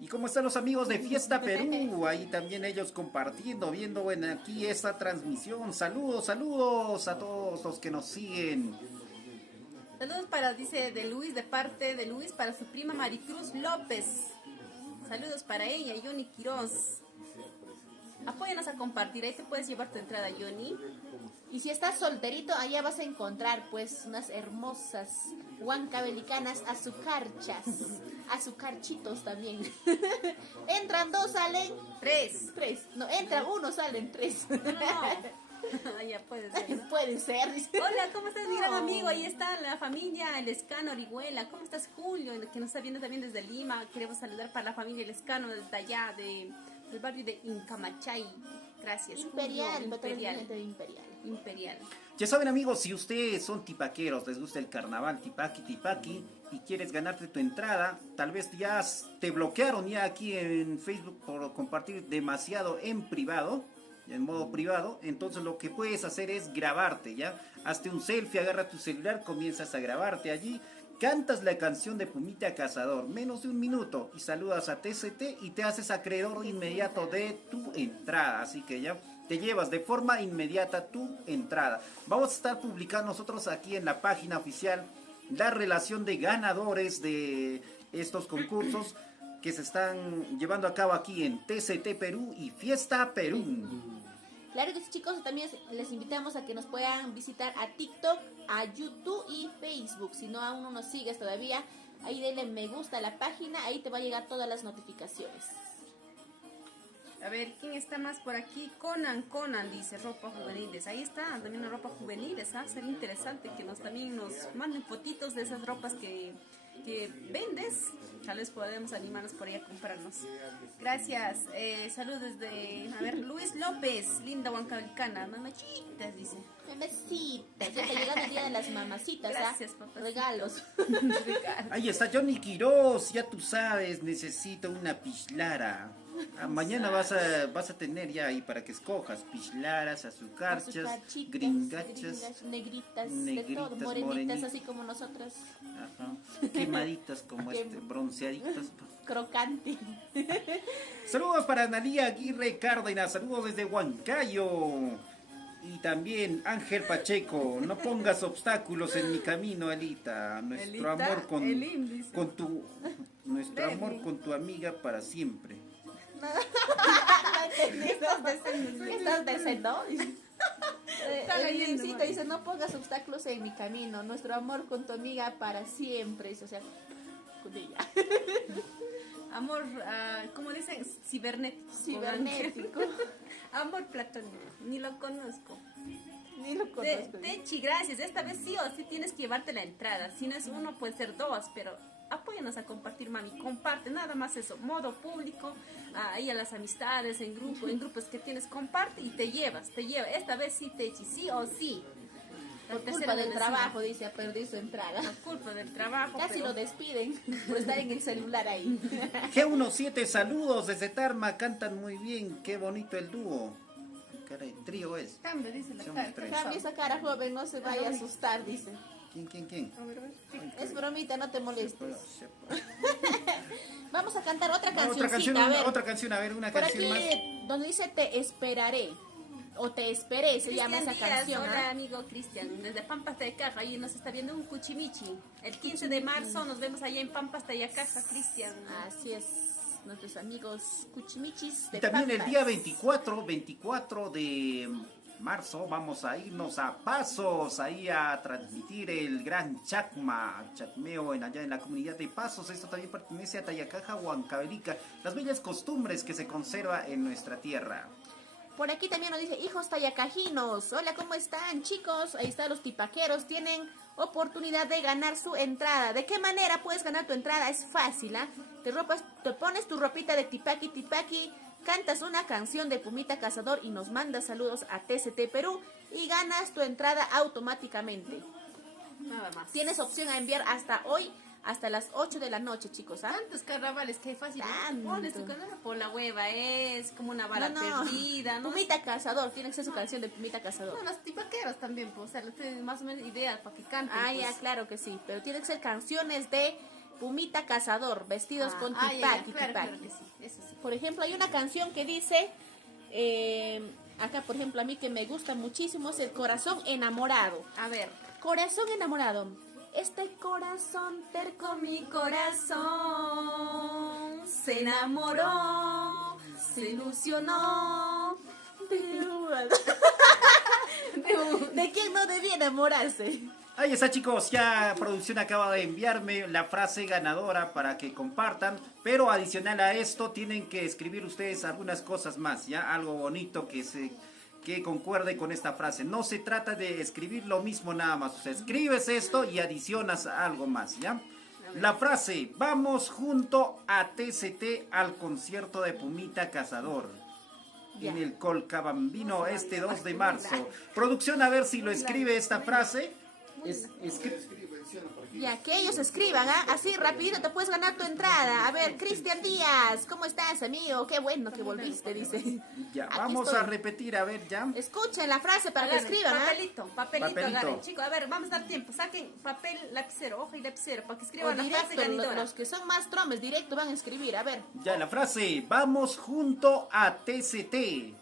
¿Y cómo están los amigos de Fiesta Perú? Ahí también ellos compartiendo, viendo aquí esta transmisión. Saludos a todos los que nos siguen. Saludos para, dice, de Luis, de parte de Luis, para su prima Maricruz López. Saludos para ella, Johnny Quiroz. Apóyanos a compartir, ahí te puedes llevar tu entrada, Johnny. Y si estás solterito, allá vas a encontrar pues unas hermosas huancabelicanas azucarchas, azucarchitos también. Entran dos, salen tres. No, entra uno, salen tres. No. Ya puedes ver, ¿no? Puede ser, dice. Hola, ¿cómo estás, mi gran amigo? Ahí está la familia El Escano Orihuela. ¿Cómo estás, Julio? Que nos está viendo también desde Lima. Queremos saludar para la familia El Escano desde allá, del barrio de Incamachay. Gracias. Imperial, Julio. Imperial. Imperial. Ya saben, amigos, si ustedes son tipaqueros, les gusta el carnaval tipaqui, y quieres ganarte tu entrada, tal vez ya te bloquearon ya aquí en Facebook por compartir demasiado en privado, en modo privado, entonces lo que puedes hacer es grabarte, ¿ya? Hazte un selfie, agarra tu celular, comienzas a grabarte allí, cantas la canción de Pumita Cazador, menos de un minuto, y saludas a TCT y te haces acreedor inmediato de tu entrada, así que ya te llevas de forma inmediata tu entrada. Vamos a estar publicando nosotros aquí en la página oficial la relación de ganadores de estos concursos que se están llevando a cabo aquí en TCT Perú y Fiesta Perú. Claro que sí, chicos, también les invitamos a que nos puedan visitar a TikTok, a YouTube y Facebook. Si no aún no nos sigues todavía, ahí denle me gusta a la página, ahí te va a llegar todas las notificaciones. A ver, ¿quién está más por aquí? Conan dice, ropa juveniles. Ahí está, también la ropa juveniles, ¿ah? Sería interesante que también nos manden fotitos de esas ropas que vendes. Tal vez podemos animarnos por ahí a comprarnos. Gracias. Saludos desde, a ver, Luis López, linda huancabeliana. Mamachitas, dice. Mamacitas, ya está llegando el día de las mamacitas, Gracias, ¿ah? papacita. Regalos. Ahí está Johnny Quiroz, ya tú sabes, necesito una pishlara. Mañana vas a tener ya ahí para que escojas pishlaras, azucarchas, Azucarchitas, gringachas, negritas, de negritas, todo, morenitas, morenitas. así como nosotras. Ajá, quemaditas como bronceaditas. Crocante. Saludos para Analía Aguirre Cárdenas, saludos desde Huancayo. Y también Ángel Pacheco, no pongas obstáculos en mi camino, Alita. Nuestro Elita, amor Elim, dice. nuestro amor con tu amiga para siempre. Estás diciendo. Está El leyendo, Limcito man. dice, no pongas obstáculos en mi camino, nuestro amor con tu amiga para siempre. Dice, o sea, con ella. Amor, ¿cómo dicen? Cibernético. Cibernético. Amor platónico. Ni lo conozco. Ni lo conozco. Techi, gracias. Esta vez sí o sí tienes que llevarte la entrada. Si no es uno, puede ser dos, pero apóyanos a compartir, mami. Comparte, nada más eso. Modo público, ahí a las amistades, en grupos que tienes, comparte y te lleva. Esta vez sí, Techi, sí o sí. La Por tercera culpa del vencida. trabajo, dice, ha perdido su entrada. Por culpa del trabajo. Casi pero- lo despiden por estar en el celular ahí. G17, saludos desde Tarma, cantan muy bien, qué bonito el dúo. Caray, trío es. Cambia, dice la Somos cara. tres. Cambia esa cara, joven, no se vaya a asustar, dice. ¿Quién? A ver, a ver. Es bromita, no te molestes. Vamos a cantar otra Otra cancioncita, canción, a ver. otra canción, a ver, una Por canción aquí, más. donde dice te esperaré, o te esperé, se llama Cristian esa Díaz, canción. hola ¿ah? amigo Cristian, desde Pampas de Caja, ahí nos está viendo un cuchimichi. El 15 de marzo nos vemos allá en Pampas de Caja, Cristian. Así es, nuestros amigos cuchimichis de Y también el Pampas. día 24 de marzo vamos a irnos a Pasos, ahí a transmitir el gran chacmeo allá en la comunidad de Pasos. Esto también pertenece a Tayacaja, Huancavelica, las bellas costumbres que se conserva en nuestra tierra. Por aquí también nos dice, hijos tayacajinos, hola, ¿cómo están, chicos? Ahí están los tipaqueros, tienen oportunidad de ganar su entrada. ¿De qué manera puedes ganar tu entrada? Es fácil, ¿ah? Te pones tu ropita de tipaki, cantas una canción de Pumita Cazador y nos mandas saludos a TCT Perú y ganas tu entrada automáticamente. Nada más. Tienes opción a enviar hasta hoy, hasta las 8 de la noche, chicos, ¿ah? Tantos carnavales que hay fácil. Tanto. Pones tu canal por la hueva, es como una bala No. perdida, ¿no? Pumita Cazador, tiene que ser su canción de Pumita Cazador. No, los tipaqueros también, pues, o sea, les tienen más o menos ideas para que canten. Ah, pues. ya, claro que sí, pero tiene que ser canciones de Pumita Cazador, vestidos con ya, ya, tipaki, claro tipaki. que sí, eso sí. Por ejemplo, hay una canción que dice, acá por ejemplo a mí que me gusta muchísimo, es el Corazón Enamorado. A ver. Corazón Enamorado, este corazón terco Mi corazón se enamoró, se ilusionó. ¿De quién no debía enamorarse? Ahí está, chicos, ya producción acaba de enviarme la frase ganadora para que compartan, pero adicional a esto tienen que escribir ustedes algunas cosas más, ya algo bonito que concuerde con esta frase. No se trata de escribir lo mismo nada más, o sea, escribes esto y adicionas algo más, ¿ya? La frase, vamos junto a TCT al concierto de Pumita Cazador. Ya. En el Colcabambino este 2 de marzo. Producción, a ver si lo escribe esta frase. Ya, que ellos escriban, ¿ah? Así rapidito te puedes ganar tu entrada. A ver, Cristian Díaz, ¿cómo estás, amigo? Qué bueno que volviste, dice. Ya, Aquí vamos estoy. a repetir, a ver, ya. Escuchen la frase para que Agarren, escriban, ¿ah? papelito, Papelito. agarren. Chicos, a ver, vamos a dar tiempo. Saquen papel, lapicero, hoja y lapicero para que O escriban la frase directo, ganadora. los que son más tromes, directo van a escribir, a ver. Ya, la frase, vamos junto a TCT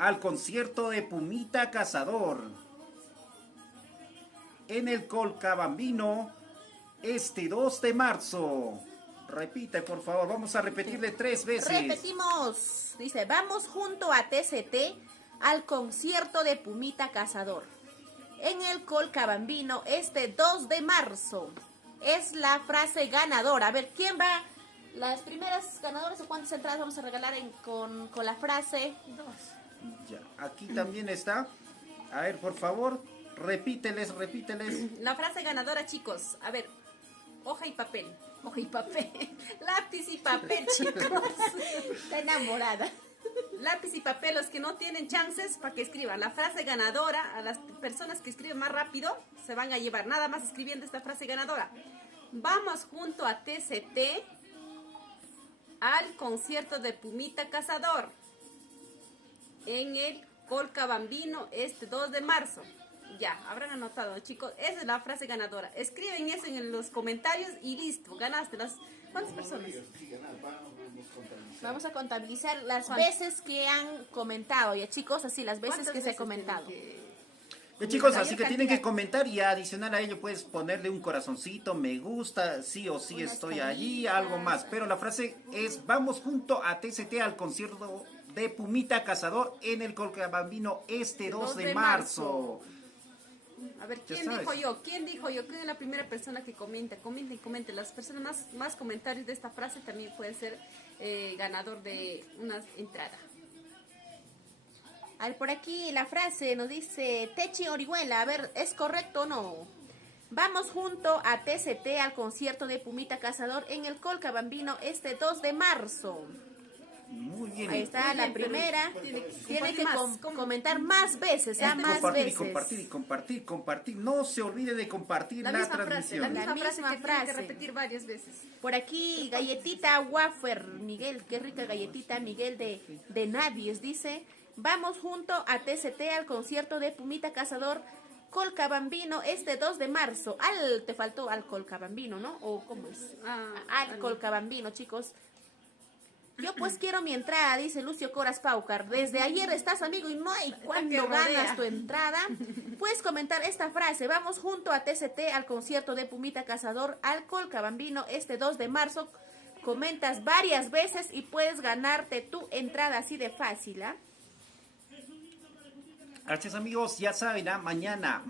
al concierto de Pumita Cazador en el Colcabambino este 2 de marzo. Repite, por favor, vamos a repetirle 3 veces. Repetimos. Dice, vamos junto a TCT al concierto de Pumita Cazador en el Colcabambino este 2 de marzo. Es la frase ganadora. A ver, ¿quién va? Las primeras ganadoras o cuántas entradas vamos a regalar con la frase. Ya, aquí también está. A ver, por favor, repíteles. La frase ganadora, chicos. A ver, hoja y papel. Hoja y papel. Lápiz y papel, chicos. Está enamorada. Lápiz y papel, los que no tienen chances para que escriban la frase ganadora. A las personas que escriben más rápido se van a llevar nada más escribiendo esta frase ganadora. Vamos junto a TCT al concierto de Pumita Cazador en el Colcabambino este 2 de marzo. Ya, habrán anotado, chicos. Esa es la frase ganadora. Escriben eso en los comentarios y listo. Ganaste las... ¿Cuántas personas? Sí, ganar, vamos contabilizar. Vamos a contabilizar las ¿Cuántas? veces que han comentado, ya chicos, así las veces que se ha comentado. Chicos, Mayor así que tienen cantidad. que comentar y adicional a ello puedes ponerle un corazoncito, me gusta, sí o sí Unas estoy allí, caritas. algo más. Pero la frase es, vamos junto a TCT al concierto de Pumita Cazador en el Colcabambino este 2 de marzo. A ver, Ya ¿quién sabes. dijo yo? ¿Quién dijo yo? ¿Quién es la primera persona que comenta? Comenten. Las personas más comentarios de esta frase también puede ser ganador de una entrada. A ver, por aquí la frase nos dice Techi Orihuela, a ver, ¿es correcto o no? Vamos junto a TCT al concierto de Pumita Cazador en el Colcabambino este 2 de marzo. Muy bien. Ahí está Muy la bien, pero primera. Tiene que compartir más. comentar más veces, ¿ah? Más Compartir y veces. compartir y compartir, compartir. No se olvide de compartir la, La misma frase, transmisión. la misma frase misma que tiene que frase. repetir varias veces. Por aquí, galletita wafer, Miguel, qué rica galletita, Miguel de Nadies, dice, vamos junto a TCT al concierto de Pumita Cazador Colcabambino este 2 de marzo. Te faltó al Colcabambino, ¿no? ¿O cómo es? Al Colcabambino, chicos. Yo pues quiero mi entrada, dice Lucio Coras Paucar. Desde ayer estás, amigo, y no hay cuándo que rodea. ganas tu entrada. Puedes comentar esta frase. Vamos junto a TCT al concierto de Pumita Cazador al Colcabambino este 2 de marzo. Comentas varias veces y puedes ganarte tu entrada así de fácil, ¿ah? Gracias amigos, ya saben, mañana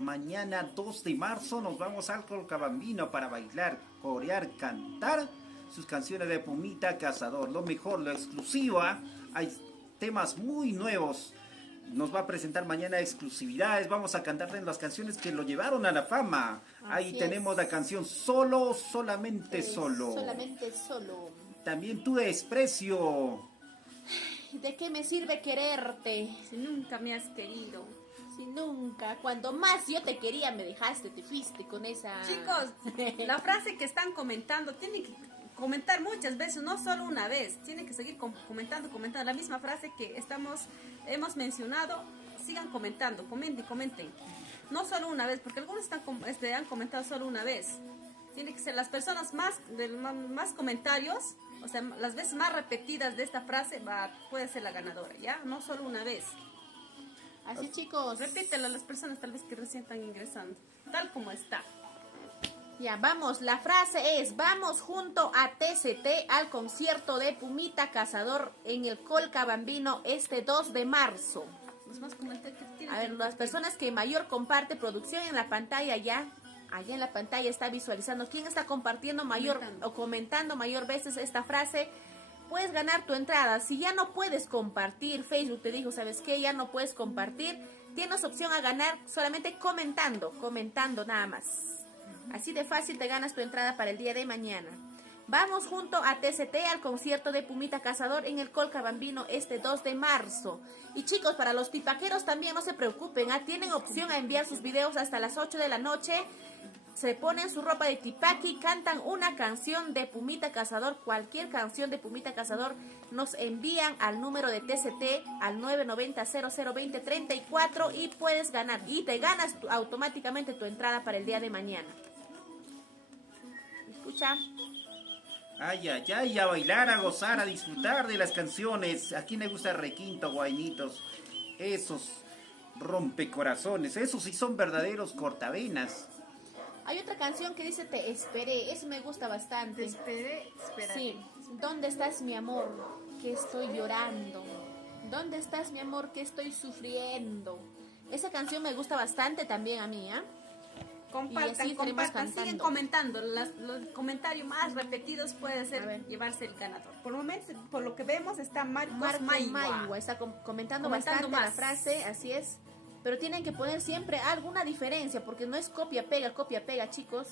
2 de marzo nos vamos al Colcabambino para bailar, corear, cantar sus canciones de Pumita Cazador. Lo mejor, lo exclusivo, hay temas muy nuevos. Nos va a presentar mañana exclusividades, vamos a cantarle las canciones que lo llevaron a la fama. Ahí Así tenemos es. la canción Solo, Solamente Solo. Solamente solo. También Tu Desprecio. ¿De qué me sirve quererte? Si nunca me has querido. Si nunca, cuando más yo te quería me dejaste, te fuiste con esa... Chicos, la frase que están comentando tienen que comentar muchas veces, no solo una vez. Tienen que seguir comentando la misma frase que hemos mencionado. Sigan comentando, comenten. No solo una vez, porque algunos han comentado solo una vez. Tiene que ser las personas más comentarios, o sea, las veces más repetidas de esta frase puede ser la ganadora, ¿ya? No solo una vez. Así, chicos. Repítelo a las personas tal vez que recién están ingresando, tal como está. Ya, vamos, la frase es, vamos junto a TCT al concierto de Pumita Cazador en el Colcabambino este 2 de marzo. Los más comentarios que tienen A ver, que- las personas que mayor comparte producción en la pantalla ya, allá en la pantalla está visualizando quién está compartiendo mayor Comentando. o comentando mayor veces esta frase. Puedes ganar tu entrada. Si ya no puedes compartir, Facebook te dijo, ¿sabes qué? Ya no puedes compartir. Tienes opción a ganar solamente comentando nada más. Así de fácil te ganas tu entrada para el día de mañana. Vamos junto a TCT al concierto de Pumita Cazador en el Colcabambino este 2 de marzo. Y chicos, para los pipaqueros también no se preocupen, tienen opción a enviar sus videos hasta las 8 de la noche. Se ponen su ropa de tipaki, cantan una canción de Pumita Cazador, cualquier canción de Pumita Cazador, nos envían al número de TCT al 990-0020-34 y puedes ganar. Y te ganas automáticamente tu entrada para el día de mañana. Escucha. Ay, a bailar, a gozar, a disfrutar de las canciones. ¿A quién le gusta requinto, guainitos? Esos rompecorazones, esos sí son verdaderos cortavenas. Hay otra canción que dice Te esperé, eso me gusta bastante. Te esperé, espera. Sí, ¿dónde estás mi amor? Que estoy llorando. ¿Dónde estás mi amor? Que estoy sufriendo. Esa canción me gusta bastante también a mí, ¿ah? Y así estaremos Compartan, siguen cantando. comentando. Los comentarios más repetidos puede A ser ver. llevarse el ganador. Por el momento, por lo que vemos, está Marcos Marco Maiwa. Maiwa está comentando Comentando bastante la más. frase, así es. Pero tienen que poner siempre alguna diferencia, porque no es copia, pega, chicos.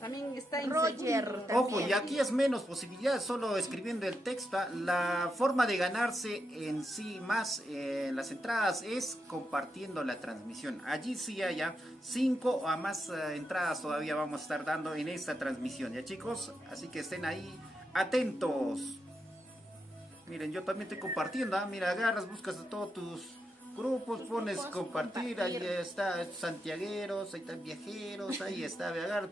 También está en Roger. segundo. Ojo, También. y aquí es menos posibilidad, solo escribiendo el texto. La forma de ganarse en sí más las entradas es compartiendo la transmisión. Allí sí haya 5 o más entradas todavía vamos a estar dando en esta transmisión, ¿ya chicos? Así que estén ahí atentos. Miren, yo también estoy compartiendo, mira, agarras, buscas a todos tus grupos, pones compartir, ahí está santiagueros, ahí están viajeros, ahí está, agarra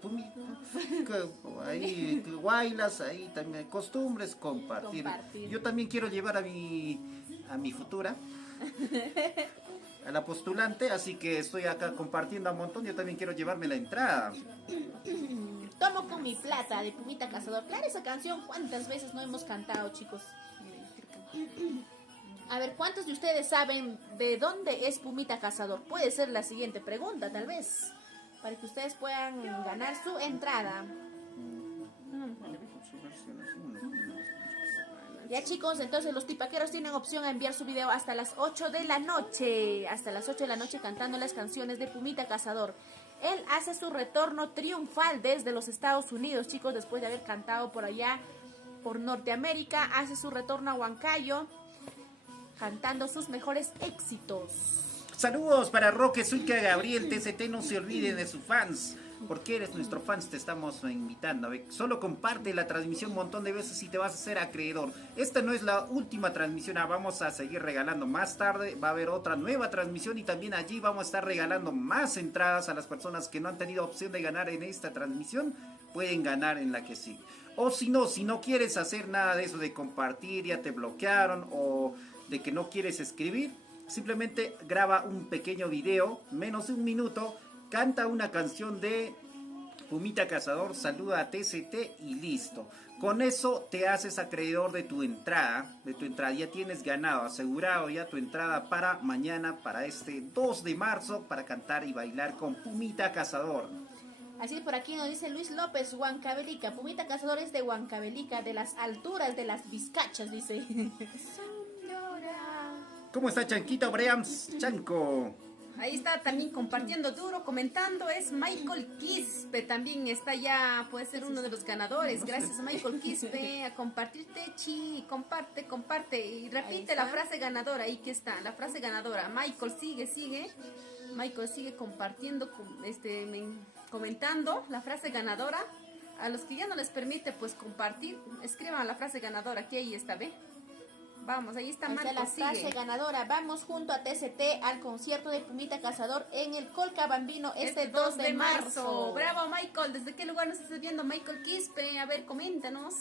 ahí guaylas, ahí también costumbres, compartir. Yo también quiero llevar a mi futura, a la postulante, así que estoy acá compartiendo un montón, yo también quiero llevarme la entrada. Tomo con mi plata de Pumita Cazador. Claro, esa canción, ¿cuántas veces no hemos cantado, chicos? A ver, ¿cuántos de ustedes saben de dónde es Pumita Cazador? Puede ser la siguiente pregunta, tal vez, para que ustedes puedan ganar su entrada. Ya, chicos, entonces los tipaqueros tienen opción a enviar su video hasta las 8 de la noche. Hasta las 8 de la noche cantando las canciones de Pumita Cazador. Él hace su retorno triunfal desde los Estados Unidos, chicos, después de haber cantado por allá, por Norteamérica. Hace su retorno a Huancayo, cantando sus mejores éxitos. Saludos para Roque, Zuica, Gabriel, TCT, no se olviden de sus fans. Porque eres nuestro fans, te estamos invitando. Solo comparte la transmisión un montón de veces y te vas a hacer acreedor. Esta no es la última transmisión, vamos a seguir regalando más tarde. Va a haber otra nueva transmisión y también allí vamos a estar regalando más entradas a las personas que no han tenido opción de ganar en esta transmisión. Pueden ganar en la que sigue. O si no quieres hacer nada de eso de compartir, ya te bloquearon o de que no quieres escribir, simplemente graba un pequeño video, menos de 1 minuto. Canta una canción de Pumita Cazador, saluda a TCT y listo. Con eso te haces acreedor de tu entrada. Ya tienes ganado, asegurado ya tu entrada para mañana, para este 2 de marzo, para cantar y bailar con Pumita Cazador. Así por aquí nos dice Luis López, Huancavelica. Pumita Cazador es de Huancavelica, de las alturas de las Vizcachas, dice. ¿Cómo está Chanquito Breams? Chanco. Ahí está también compartiendo duro, comentando, es Michael Quispe, también está ya, puede ser uno de los ganadores. Gracias a Michael Quispe, a compartir, Techi, comparte, y repite la frase ganadora, ahí que está, la frase ganadora. Michael sigue, Michael sigue compartiendo, comentando la frase ganadora. A los que ya no les permite pues compartir, escriban la frase ganadora, que ahí está, ¿ve? Vamos, ahí está Marco, la frase ganadora. Vamos junto a TCT al concierto de Pumita Cazador en el Colca Bambino este 2 de marzo. Bravo, Michael. ¿Desde qué lugar nos estás viendo, Michael Quispe? A ver, coméntanos.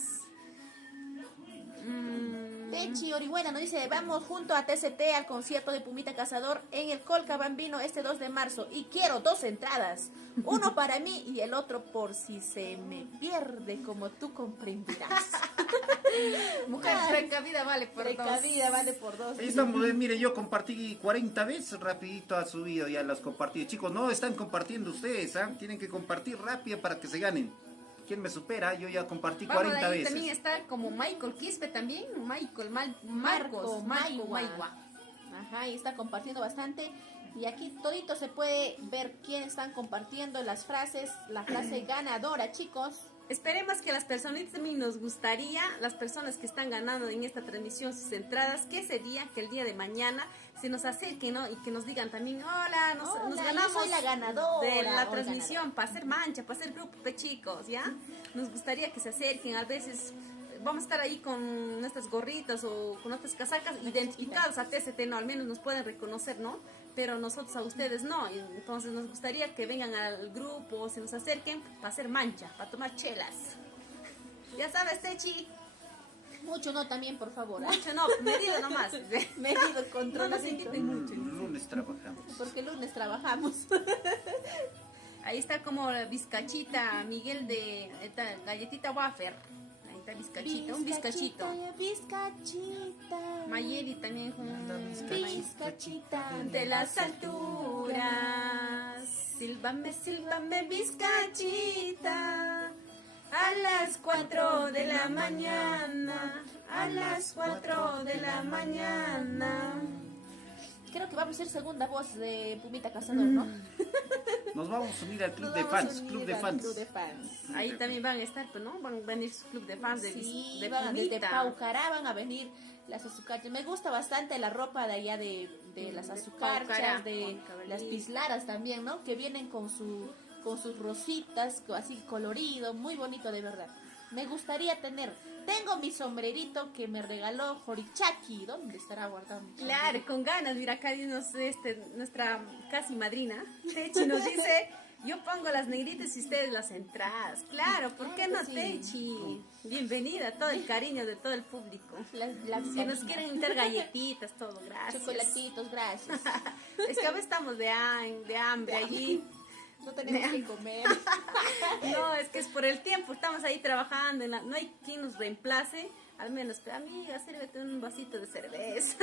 Techi Orihuela nos dice, vamos junto a TCT al concierto de Pumita Cazador en el Colca Bambino este 2 de marzo. Y quiero 2 entradas. Uno para mí y el otro por si se me pierde, como tú comprenderás. Mujer precavida vale por Precavida vale por 2. Ahí estamos, mire, yo compartí 40 veces, rapidito ha subido ya las compartidas. Chicos, no están compartiendo ustedes, tienen que compartir rápido para que se ganen. ¿Quién me supera? Yo ya compartí 40 ahí veces. También está como Michael Quispe también, Marco Maigua. Ajá, y está compartiendo bastante. Y aquí todito se puede ver quién están compartiendo las frases, la frase ganadora, chicos. Esperemos que las personitas también nos gustaría, las personas que están ganando en esta transmisión sus entradas, que ese día, que el día de mañana se nos acerquen, ¿no? Y que nos digan también, hola, nos ganamos, yo soy la ganadora de la transmisión, para hacer mancha, para hacer grupo de chicos, ¿ya? Nos gustaría que se acerquen, a veces vamos a estar ahí con nuestras gorritas o con nuestras casacas identificadas a TCT, ¿no? Al menos nos pueden reconocer, ¿no? Pero nosotros a ustedes no, entonces nos gustaría que vengan al grupo, se nos acerquen para hacer mancha, para tomar chelas. Ya sabes, Techi. Mucho no también, por favor. Mucho no, medido nomás. Medido, control. No nos inviten mucho. Lunes trabajamos. Porque el lunes trabajamos. Ahí está como la bizcachita, Miguel de galletita wafer. Ahí está bizcachita, un bizcachito. Bizcachita. Mayeli también. Bizcachita. De las alturas. Sílvame, sílvame, bizcachita. A las 4 de la mañana. A las 4 de la mañana. Creo que vamos a ser segunda voz de Pumita Cazador, ¿no? Nos vamos a unir al club de fans, club de fans. Ahí también van a estar, pues, ¿no? Van a venir su club de fans de van desde Pumita. Paucará van a venir las azucarchas. Me gusta bastante la ropa de allá de las azucarchas, de las pislaras también, ¿no? Que vienen con sus rositas, así colorido, muy bonito de verdad. Me gustaría tener, Tengo mi sombrerito que me regaló Horichaki. ¿Dónde estará guardado mi sombrero? Claro, con ganas. Mira, acá nuestra casi madrina, Techi, nos dice, yo pongo las negritas y ustedes las entradas. Claro, ¿por qué no, Sí. Techi? Bienvenida, todo el cariño de todo el público. La Si nos quieren invitar galletitas, todo, gracias. chocolatitos, gracias. Es que a veces estamos de hambre allí. No tenemos que comer. No, es que es por el tiempo, estamos ahí trabajando, no hay quien nos reemplace. Al menos, pero amiga, sírvete un vasito de cerveza.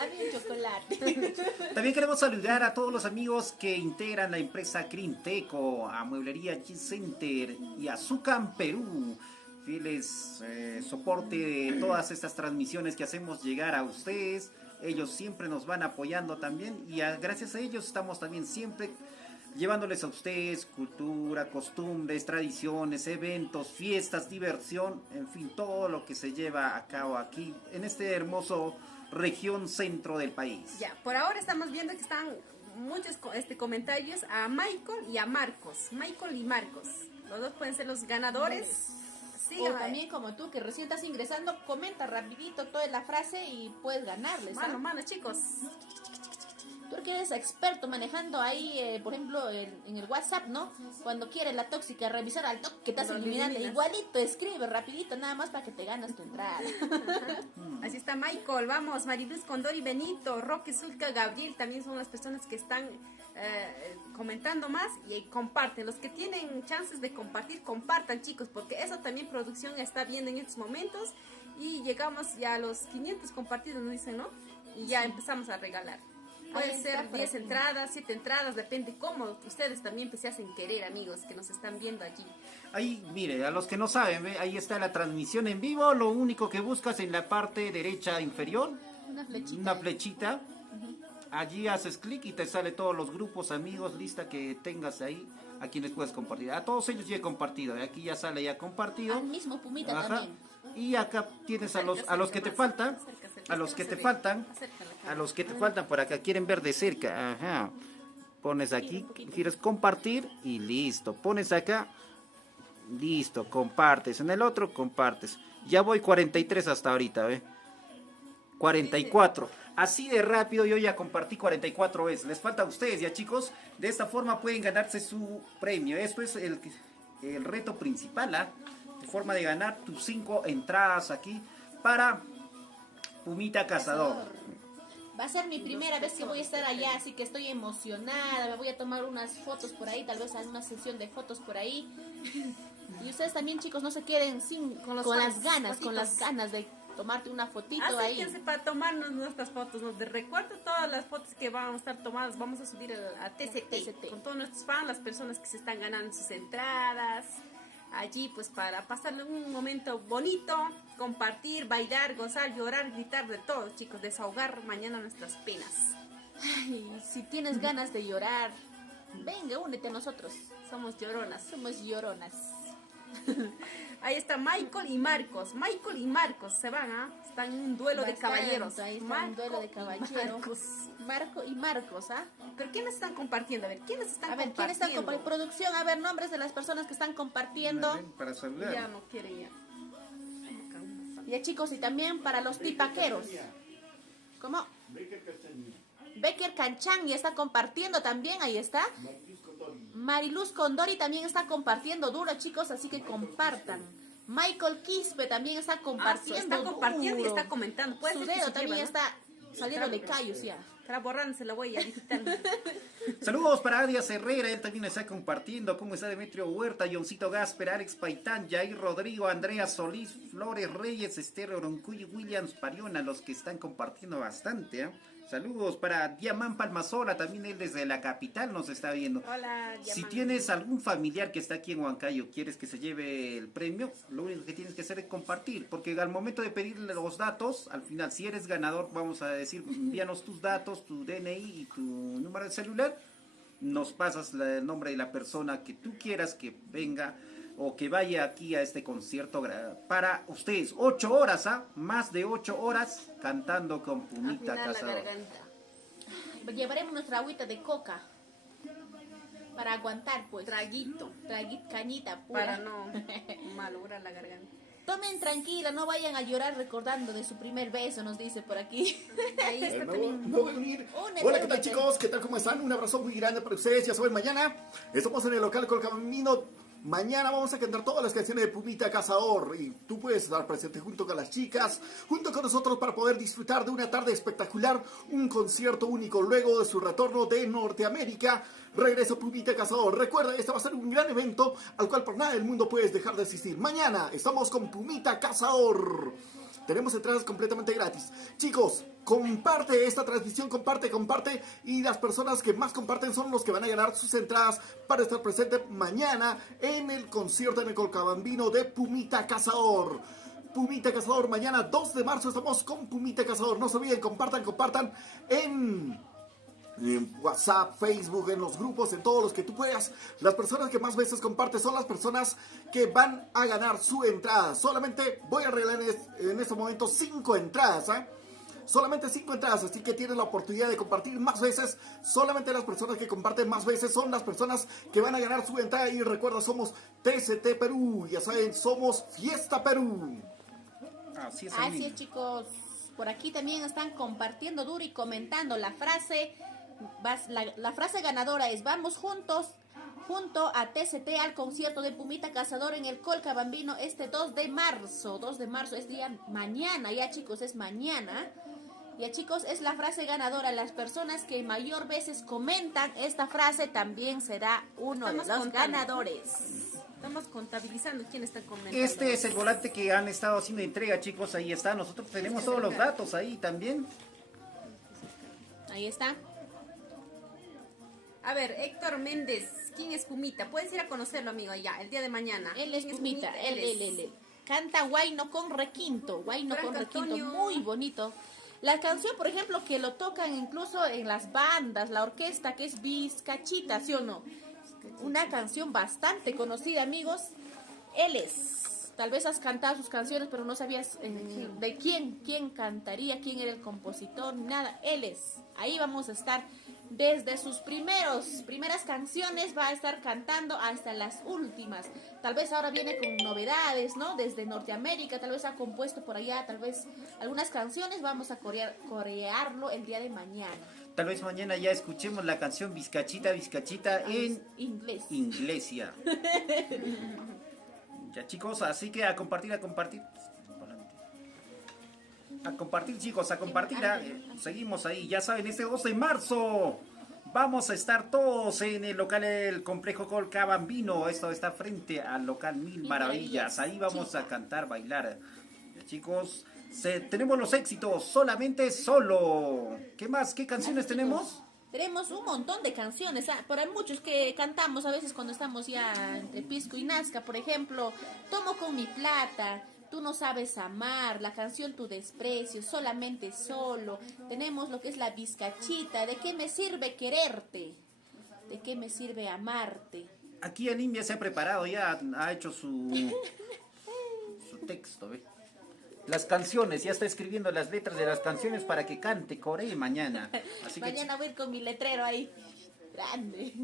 A mí un chocolate. También queremos saludar a todos los amigos que integran la empresa Crinteco, a Mueblería G-Center y a Zucam Perú. Fieles soporte de todas estas transmisiones que hacemos llegar a ustedes. Ellos siempre nos van apoyando también y gracias a ellos estamos también siempre llevándoles a ustedes cultura, costumbres, tradiciones, eventos, fiestas, diversión, en fin, todo lo que se lleva a cabo aquí en este hermoso región centro del país. Ya, por ahora estamos viendo que están muchos comentarios a Michael y a Marcos. Michael y Marcos. Los dos pueden ser los ganadores. Sí, O también como tú que recién estás ingresando, comenta rapidito toda la frase y puedes ganarles. ¿Ah? mano, chicos. Tú que eres experto manejando ahí, por ejemplo, en el WhatsApp, ¿no? Cuando quieres la tóxica revisar al toque que estás Lo eliminando, eliminas. igualito, escribe rapidito nada más para que te ganas tu entrada. Así está Michael, vamos, Mariluz Condori Benito, Roque Zulca, Gabriel, también son las personas que están comentando más y comparten. Los que tienen chances de compartir, compartan, chicos, porque eso también producción está viendo en estos momentos y llegamos ya a los 500 compartidos, nos dicen, ¿no? Y ya empezamos a regalar. Puede Ahí ser está, por 10 aquí. entradas, 7 entradas, depende cómo ustedes también se hacen querer, amigos, que nos están viendo allí. Ahí, mire, a los que no saben, ¿ve? Ahí está la transmisión en vivo. Lo único que buscas en la parte derecha inferior, Una flechita. una flechita. Allí haces clic y te sale todos los grupos, amigos, lista que tengas ahí, a quienes puedes compartir. A todos ellos ya he compartido. Aquí ya sale ya compartido. Al mismo Pumita Ajá. también. Y acá tienes a los que te faltan, a los que te faltan, a los que te faltan por acá, quieren ver de cerca. Ajá. Pones aquí, quieres compartir y listo. Pones acá, listo, compartes. En el otro, compartes. Ya voy 43 hasta ahorita, ¿ve? 44. Así de rápido yo ya compartí 44 veces. Les falta a ustedes ya, chicos. De esta forma pueden ganarse su premio. Esto es el reto principal, ¿ah? De forma de ganar tus 5 entradas aquí para Pumita Cazador. Va a ser mi primera vez que voy a estar allá, así que estoy emocionada. Me voy a tomar unas fotos por ahí, tal vez alguna sesión de fotos por ahí. Y ustedes también, chicos, no se queden con las ganas de tomarte una fotito ahí. Acérquense para tomarnos nuestras fotos. Nos de recuerdo todas las fotos que van a estar tomadas. Vamos a subir a TCT con todos nuestros fans, las personas que se están ganando sus entradas. Allí pues para pasarle un momento bonito, compartir, bailar, gozar, llorar, gritar, de todo, chicos, desahogar mañana nuestras penas. Ay, si tienes ganas de llorar, venga, únete a nosotros. Somos lloronas. Somos lloronas. Ahí está Michael y Marcos. Michael y Marcos se van, ¿ah? Están en un duelo de Bastante, caballeros. ahí está un Marco duelo de y caballeros. Marcos. Marco y Marcos, ¿ah? ¿Pero quiénes están compartiendo? A ver, ¿quiénes están A ver, ¿quién compartiendo? está compartiendo? Producción, a ver, nombres de las personas que están compartiendo. Para saludar. Ya no quiere ya. Ya, chicos, y también para los tipaqueros. ¿Cómo? Becker Canchán ya está compartiendo también, ahí está. Mariluz Condori también está compartiendo duro, chicos, así que compartan. Michael Quispe también está compartiendo Está compartiendo y duro. está comentando. Puede Su ser que dedo se también lleva, ¿no? está saliendo de callos ya. Estará borrándose la huella digital. Saludos para Adias Herrera, él también está compartiendo. ¿Cómo está Demetrio Huerta, Johncito Gasper, Alex Paitán, Jair Rodrigo, Andrea Solís, Flores Reyes, Esther Oroncuy, Williams Pariona, los que están compartiendo bastante, ¿eh? Saludos para Diamán Palmasola, también él desde la capital nos está viendo. Hola, Si Yaman. tienes algún familiar que está aquí en Huancayo, quieres que se lleve el premio, lo único que tienes que hacer es compartir, porque al momento de pedirle los datos, al final, si eres ganador, vamos a decir, envíanos tus datos, tu DNI y tu número de celular, nos pasas el nombre de la persona que tú quieras que venga o que vaya aquí a este concierto para ustedes. 8 horas, ¿ah? Más de 8 horas cantando con Pumita Afinar la Cazador. garganta. Llevaremos nuestra agüita de coca para aguantar, pues. Traguito. Cañita pura. Para no malograr la garganta. Tomen tranquila, no vayan a llorar recordando de su primer beso, nos dice por aquí. Ahí está Me también. voy a unir. Únete, Hola, ¿qué tal, únete. chicos? ¿Qué tal? ¿Cómo están? Un abrazo muy grande para ustedes. Ya saben, mañana estamos en el local Colcamino. Mañana vamos a cantar todas las canciones de Pumita Cazador y tú puedes estar presente junto con las chicas, junto con nosotros para poder disfrutar de una tarde espectacular, un concierto único luego de su retorno de Norteamérica. Regreso Pumita Cazador. Recuerda, este va a ser un gran evento al cual por nada del mundo puedes dejar de asistir. Mañana estamos con Pumita Cazador. Tenemos entradas completamente gratis. Chicos, comparte esta transmisión, comparte. Y las personas que más comparten son los que van a ganar sus entradas para estar presente mañana en el concierto en el Colcabambino de Pumita Cazador. Pumita Cazador, mañana 2 de marzo estamos con Pumita Cazador. No se olviden, compartan en WhatsApp, Facebook, en los grupos, en todos los que tú puedas. Las personas que más veces compartes son las personas que van a ganar su entrada. Solamente voy a regalar en este momento 5 entradas, ¿eh? Solamente 5 entradas, así que tienes la oportunidad de compartir más veces. Solamente las personas que comparten más veces son las personas que van a ganar su entrada. Y recuerda, somos TCT Perú, ya saben, somos Fiesta Perú. Así es, Así amigo. es, chicos. Por aquí también están compartiendo duro y comentando la frase. La frase ganadora es: vamos juntos, junto a TCT al concierto de Pumita Cazador en el Colcabambino este 2 de marzo. 2 de marzo es día mañana, ya chicos, es mañana. Ya chicos, es la frase ganadora. Las personas que mayor veces comentan esta frase también será uno de Estamos los contando. ganadores. Estamos contabilizando quién está comentando. Este es el volante que han estado haciendo entrega, chicos. Ahí está. Nosotros tenemos todos los datos ahí también. Ahí está. A ver, Héctor Méndez, ¿quién es Pumita? Puedes ir a conocerlo, amigo, allá, el día de mañana. Él es ¿Quién Pumita, él. Canta Guayno con requinto, Franco Antonio. muy bonito. La canción, por ejemplo, que lo tocan incluso en las bandas, la orquesta, que es Vizcachita, ¿sí o no? Una canción bastante conocida, amigos. Él es. Tal vez has cantado sus canciones, pero no sabías de quién cantaría, quién era el compositor, nada. Él es. Ahí vamos a estar. Desde sus primeras canciones va a estar cantando hasta las últimas. Tal vez ahora viene con novedades, ¿no? Desde Norteamérica, tal vez ha compuesto por allá, tal vez algunas canciones. Vamos a corearlo el día de mañana. Tal vez mañana ya escuchemos la canción Vizcachita en Inglés. Inglesia. Ya chicos, así que a compartir. A compartir, chicos, a compartir. Seguimos ahí, ya saben, este 2 de marzo vamos a estar todos en el local del complejo Colcabambino. Esto está frente al local Mil Maravillas. Ahí vamos a cantar, bailar. Ya, chicos, tenemos los éxitos, solamente solo. ¿Qué más? ¿Qué canciones tenemos? Tenemos un montón de canciones, pero hay muchos que cantamos a veces cuando estamos ya entre Pisco y Nazca. Por ejemplo, Tomo con mi plata, Tú no sabes amar, la canción Tu desprecio, Solamente solo. Tenemos lo que es la Vizcachita, ¿de qué me sirve quererte? ¿De qué me sirve amarte? Aquí Anim ya se ha preparado, ya ha hecho su texto, ¿ve? Las canciones, ya está escribiendo las letras de las canciones para que cante, coree mañana. Así que Mañana voy a ir con mi letrero ahí, grande.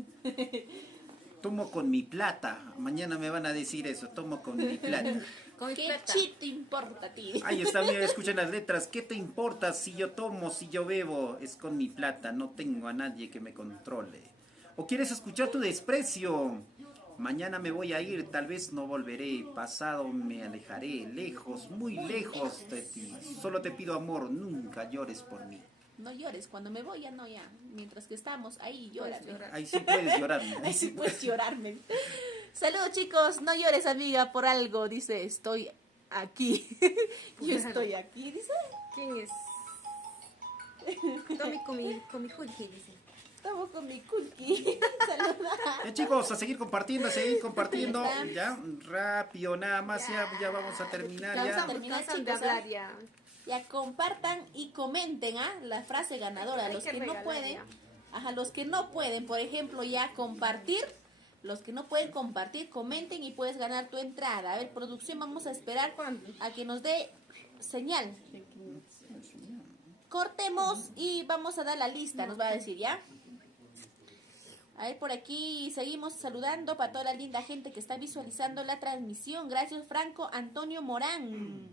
tomo con mi plata. Mañana me van a decir eso, tomo con mi plata. Con mi ¿Qué plata. chito importa a ti? Ahí está, mira, escuchen las letras. ¿Qué te importa si yo tomo, si yo bebo? Es con mi plata, no tengo a nadie que me controle. ¿O quieres escuchar Tu desprecio? Mañana me voy a ir, tal vez no volveré. Pasado me alejaré, lejos, muy lejos de ti. Solo te pido amor, nunca llores por mí. No llores, cuando me voy ya no, ya. Mientras que estamos, ahí llórame. Puedes llorar. Ahí sí puedes llorar. Ahí sí puedes llorarme. Saludos chicos, no llores amiga por algo, dice, estoy aquí. Yo estoy aquí, dice. ¿Quién es? Tommy con mi Hulky, dice. Estamos con mi cookie. Saludos. Ya chicos, a seguir compartiendo, Ahí está. ya, rápido, nada más, ya vamos a terminar Vamos a ya. terminar. Cansan de chicos, hablar ya. Ya compartan y comenten la frase ganadora. Hay Los que que no regalar pueden, ya. los que no pueden, por ejemplo, ya compartir. Los que no pueden compartir, comenten y puedes ganar tu entrada. A ver, producción, vamos a esperar a que nos dé señal. Cortemos y vamos a dar la lista, nos va a decir, ¿ya? A ver, por aquí seguimos saludando para toda la linda gente que está visualizando la transmisión. Gracias, Franco Antonio Morán.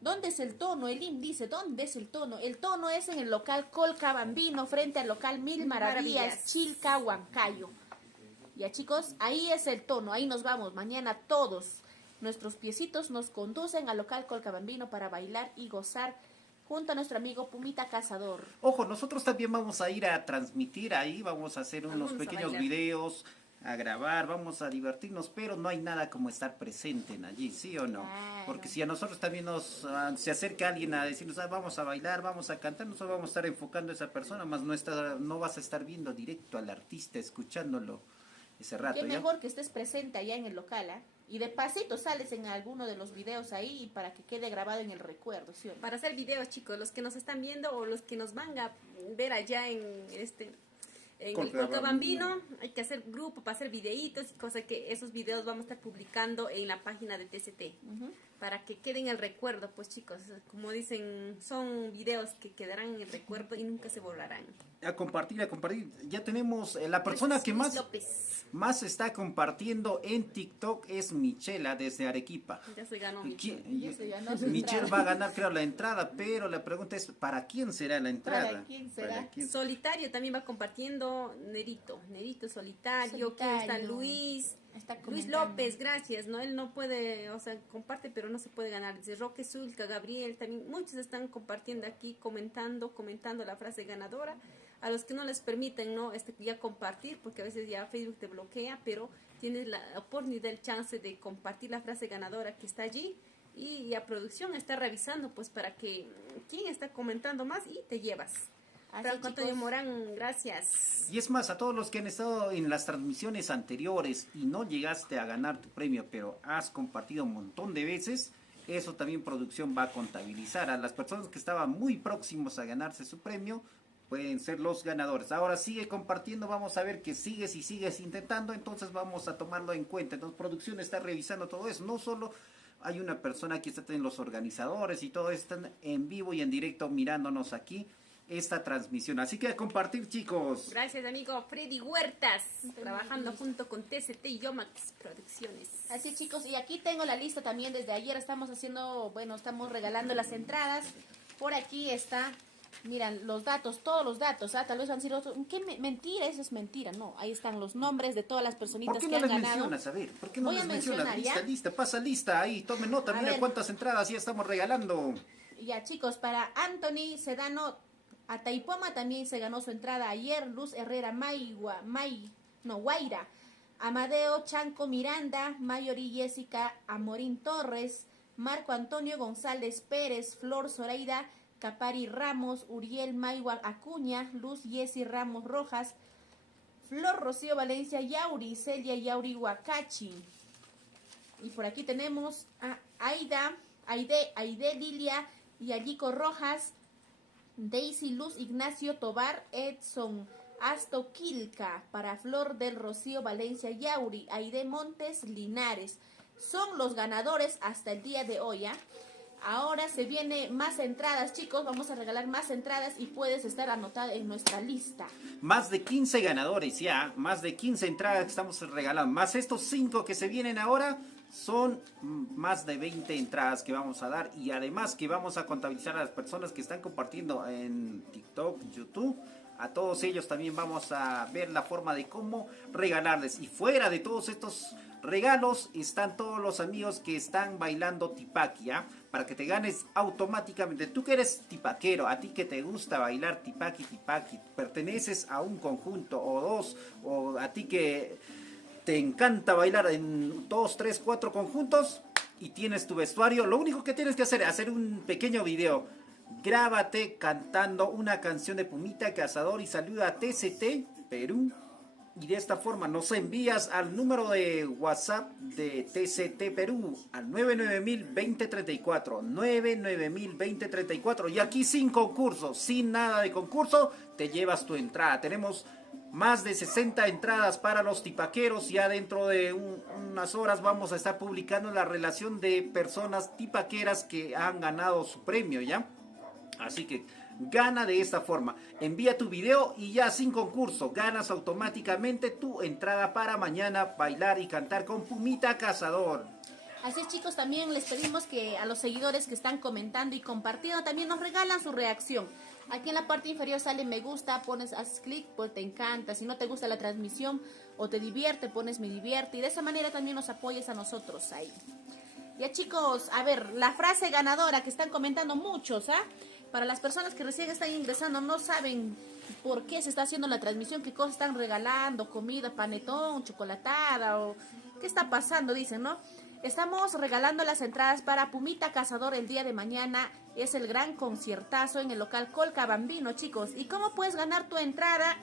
¿Dónde es el tono? Elim dice, ¿dónde es el tono? El tono es en el local Colca Bambino, frente al local Mil Maravillas, Chilca, Huancayo. Ya, chicos, ahí es el tono, ahí nos vamos. Mañana todos nuestros piecitos nos conducen al local Colca Bambino para bailar y gozar junto a nuestro amigo Pumita Cazador. Ojo, nosotros también vamos a ir a transmitir ahí, vamos a hacer unos Vamos a pequeños bailar. videos, a grabar, vamos a divertirnos, pero no hay nada como estar presente en allí, ¿sí o no? Claro. Porque si a nosotros también se acerca alguien a decirnos, vamos a bailar, vamos a cantar, nosotros vamos a estar enfocando a esa persona, más no vas a estar viendo directo al artista, escuchándolo ese rato, Qué ¿ya? mejor que estés presente allá en el local, ¿ah? Y de pasito sales en alguno de los videos ahí para que quede grabado en el recuerdo, ¿sí o no? Para hacer videos, chicos, los que nos están viendo o los que nos van a ver allá en el Colca Bambino, hay que hacer grupo para hacer videitos y cosas que esos videos vamos a estar publicando en la página de TCT. Ujú. Para que queden en el recuerdo, pues chicos, como dicen, son videos que quedarán en el recuerdo y nunca se borrarán. A compartir, a compartir. Ya tenemos la persona que Luis López, más está compartiendo en TikTok es Michela desde Arequipa. ya se ganó. Ya se ganó su Michelle entrada. va a ganar, creo, la entrada, pero la pregunta es, ¿para quién será la entrada? ¿Para quién será? ¿Para quién? Solitario también va compartiendo Nerito Solitario, ¿quién está? Solitario. Luis Está Luis comentando. López, gracias, ¿no? Él no puede, o sea, comparte, pero no se puede ganar. Dice Roque Zulca, Gabriel, también muchos están compartiendo aquí, comentando la frase ganadora. A los que no les permiten, ¿no? Ya compartir, porque a veces ya Facebook te bloquea, pero tienes la oportunidad, el chance de compartir la frase ganadora que está allí. Y la producción está revisando, pues, para que quién está comentando más y te llevas. Así, Franco Antonio chicos. Morán, gracias. Y es más, a todos los que han estado en las transmisiones anteriores y no llegaste a ganar tu premio, pero has compartido un montón de veces, eso también producción va a contabilizar. A las personas que estaban muy próximos a ganarse su premio, pueden ser los ganadores. Ahora sigue compartiendo, vamos a ver que sigues y sigues intentando, entonces vamos a tomarlo en cuenta. Entonces producción está revisando todo eso, no solo hay una persona que está en los organizadores y todo, están en vivo y en directo mirándonos aquí esta transmisión. Así que a compartir, chicos. Gracias, amigo Freddy Huertas, trabajando junto con TCT y Yomax Producciones. Así, chicos, y aquí tengo la lista también. Desde ayer estamos estamos regalando las entradas. Por aquí está, miran, los datos, todos los datos. Tal vez van a decir, ¿qué mentira? Eso es mentira. No, ahí están los nombres de todas las personitas ¿Por qué que no han les ganado. mencionas? A ver, ¿por qué no Voy les a mencionas? mencionar, Lista, ¿ya? lista, pasa lista ahí, tome nota, A mira ver. cuántas entradas ya estamos regalando. Ya, chicos, para Anthony Sedano Ataipoma también se ganó su entrada ayer. Luz Herrera Guaira. Amadeo Chanco Miranda, Mayori Jessica Amorín Torres, Marco Antonio González Pérez, Flor Zoraida Capari Ramos, Uriel Maigua Acuña, Luz Yesi Ramos Rojas, Flor Rocío Valencia Yauri, Celia Yauri Huacachi. Y por aquí tenemos a Aide Lilia Yalico Rojas, Daisy Luz Ignacio Tobar, Edson Asto Quilca, para Flor del Rocío Valencia Yauri, Aide Montes Linares. Son los ganadores hasta el día de hoy, ¿ah? Ahora se viene más entradas, chicos, vamos a regalar más entradas y puedes estar anotado en nuestra lista. Más de 15 ganadores ya, más de 15 entradas que estamos regalando, más estos 5 que se vienen ahora, son más de 20 entradas que vamos a dar y además que vamos a contabilizar a las personas que están compartiendo en TikTok, YouTube. A todos ellos también vamos a ver la forma de cómo regalarles. Y fuera de todos estos regalos están todos los amigos que están bailando tipaki, ¿ya? Para que te ganes automáticamente. Tú que eres tipaquero, a ti que te gusta bailar tipaki, perteneces a un conjunto o dos, o a ti que te encanta bailar en 2, 3, 4 conjuntos y tienes tu vestuario, lo único que tienes que hacer es hacer un pequeño video. Grábate cantando una canción de Pumita Cazador y saluda a TCT Perú. Y de esta forma nos envías al número de WhatsApp de TCT Perú al 99000-2034. 99000-2034. Y aquí sin concurso, sin nada de concurso, te llevas tu entrada. Tenemos más de 60 entradas para los tipaqueros. Ya dentro de unas horas vamos a estar publicando la relación de personas tipaqueras que han ganado su premio, ¿ya? Así que Gana de esta forma. Envía tu video y ya sin concurso ganas automáticamente tu entrada para mañana bailar y cantar con Pumita Cazador. Así es, chicos, también les pedimos que a los seguidores que están comentando y compartiendo también nos regalan su reacción. Aquí en la parte inferior sale me gusta, haces clic, pues te encanta. Si no te gusta la transmisión o te divierte, pones me divierte y de esa manera también nos apoyes a nosotros ahí. Ya, chicos, a ver, la frase ganadora que están comentando muchos, ¿ah? Para las personas que recién están ingresando, no saben por qué se está haciendo la transmisión, qué cosas están regalando, comida, panetón, chocolatada o qué está pasando, dicen, ¿no? Estamos regalando las entradas para Pumita Cazador el día de mañana. Es el gran conciertazo en el local Colca Bambino, chicos. ¿Y cómo puedes ganar tu entrada?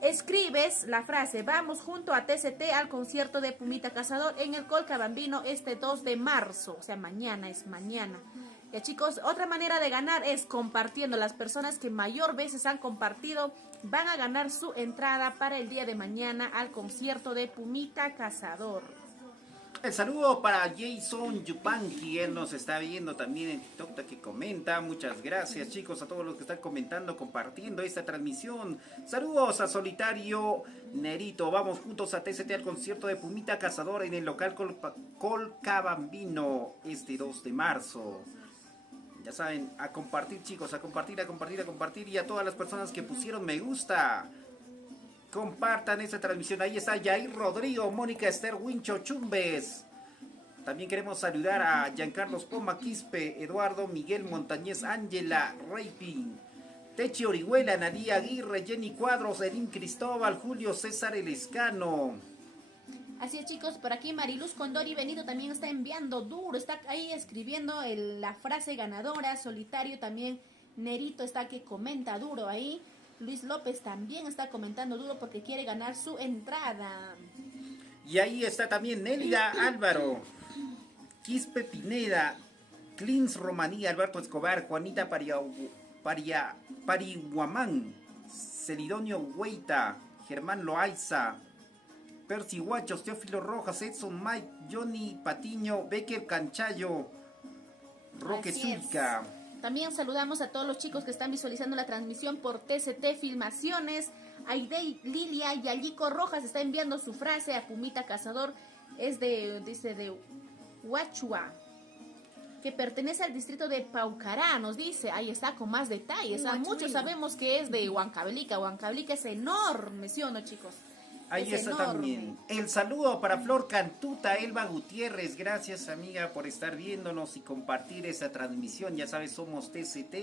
Escribes la frase, vamos junto a TCT al concierto de Pumita Cazador en el Colca Bambino este 2 de marzo. O sea, mañana es mañana. Ya, chicos, otra manera de ganar es compartiendo. Las personas que mayor veces han compartido van a ganar su entrada para el día de mañana al concierto de Pumita Cazador. El saludo para Jason Yupanqui, él nos está viendo también en TikTok que comenta. Muchas gracias, chicos, a todos los que están comentando, compartiendo esta transmisión. Saludos a Solitario Nerito, vamos juntos a TCT al concierto de Pumita Cazador en el local Colca Bambino este 2 de marzo. Ya saben, a compartir, chicos, a compartir y a todas las personas que pusieron me gusta. Compartan esta transmisión. Ahí está Jair Rodrigo, Mónica Esther Wincho Chumbes. También queremos saludar a Giancarlos Poma Quispe, Eduardo Miguel Montañez, Ángela Reipin, Techi Orihuela, Nadia Aguirre, Jenny Cuadros, Erin Cristóbal, Julio César Elescano. Así es, chicos, por aquí Mariluz Condori Benito también está enviando duro, está ahí escribiendo la frase ganadora. Solitario también, Nerito está que comenta duro ahí. Luis López también está comentando duro porque quiere ganar su entrada. Y ahí está también Nélida Álvaro, Quispe Pineda, Clins Romaní, Alberto Escobar, Juanita Parihuamán, Celidonio Hueita, Germán Loaiza, Percy Huachos, Teófilo Rojas, Edson Mike, Johnny Patiño, Becker Canchayo, Roque Zulca. También saludamos a todos los chicos que están visualizando la transmisión por TCT Filmaciones. Aidey Lilia y Alico Rojas está enviando su frase a Pumita Cazador. Dice de Huachua, que pertenece al distrito de Paucará, nos dice. Ahí está con más detalles. Muchos sabemos que es de Huancavelica. Huancavelica es enorme, ¿sí o no, chicos? Ahí está enorme. También el saludo para Flor Cantuta, Elba Gutiérrez. Gracias, amiga, por estar viéndonos y compartir esa transmisión. Ya sabes, somos TCT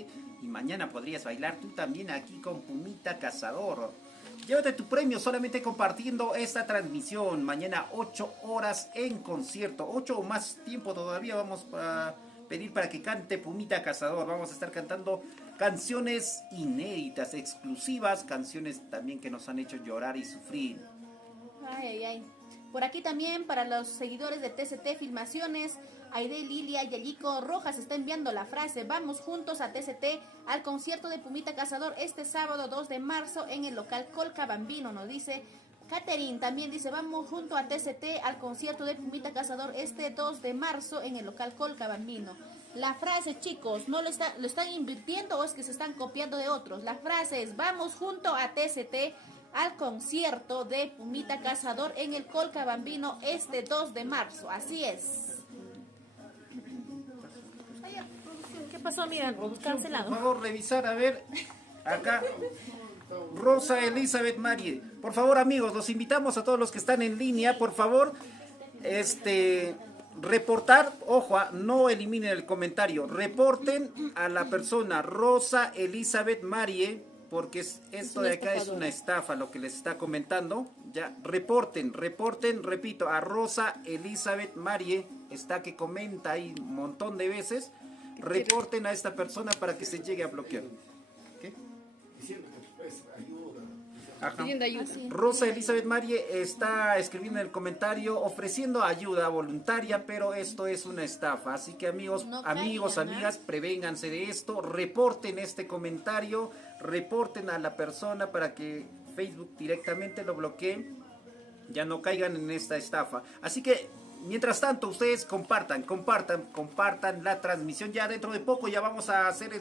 y mañana podrías bailar tú también aquí con Pumita Cazador. Llévate tu premio solamente compartiendo esta transmisión. Mañana 8 horas en concierto. 8 o más tiempo todavía vamos a pedir para que cante Pumita Cazador. Vamos a estar cantando canciones inéditas, exclusivas, canciones también que nos han hecho llorar y sufrir. Ay. Por aquí también para los seguidores de TCT Filmaciones, Aide Lilia y Alico Rojas está enviando la frase, vamos juntos a TCT al concierto de Pumita Cazador este sábado 2 de marzo en el local Colca Bambino, nos dice. Catherine también dice, vamos junto a TCT al concierto de Pumita Cazador este 2 de marzo en el local Colca Bambino. La frase, chicos, ¿no lo están invirtiendo o es que se están copiando de otros? La frase es, vamos junto a TCT al concierto de Pumita Cazador en el Colca Bambino este 2 de marzo. Así es. ¿Qué pasó? Mira, cancelado. Por favor, revisar, a ver, acá. Rosa Elizabeth Marie. Por favor, amigos, los invitamos a todos los que están en línea, por favor, reportar, ojo, no eliminen el comentario, reporten a la persona Rosa Elizabeth Marie, porque esto de acá es una estafa lo que les está comentando. Ya, reporten, repito, a Rosa Elizabeth Marie, está que comenta ahí un montón de veces, reporten a esta persona para que se llegue a bloquear. ¿Qué? Ajá. Rosa Elizabeth Marie está escribiendo en el comentario ofreciendo ayuda voluntaria, pero esto es una estafa. Así que amigos, amigas, prevénganse de esto, reporten este comentario, reporten a la persona para que Facebook directamente lo bloquee, ya no caigan en esta estafa. Así que mientras tanto ustedes compartan la transmisión. Ya dentro de poco ya vamos a hacer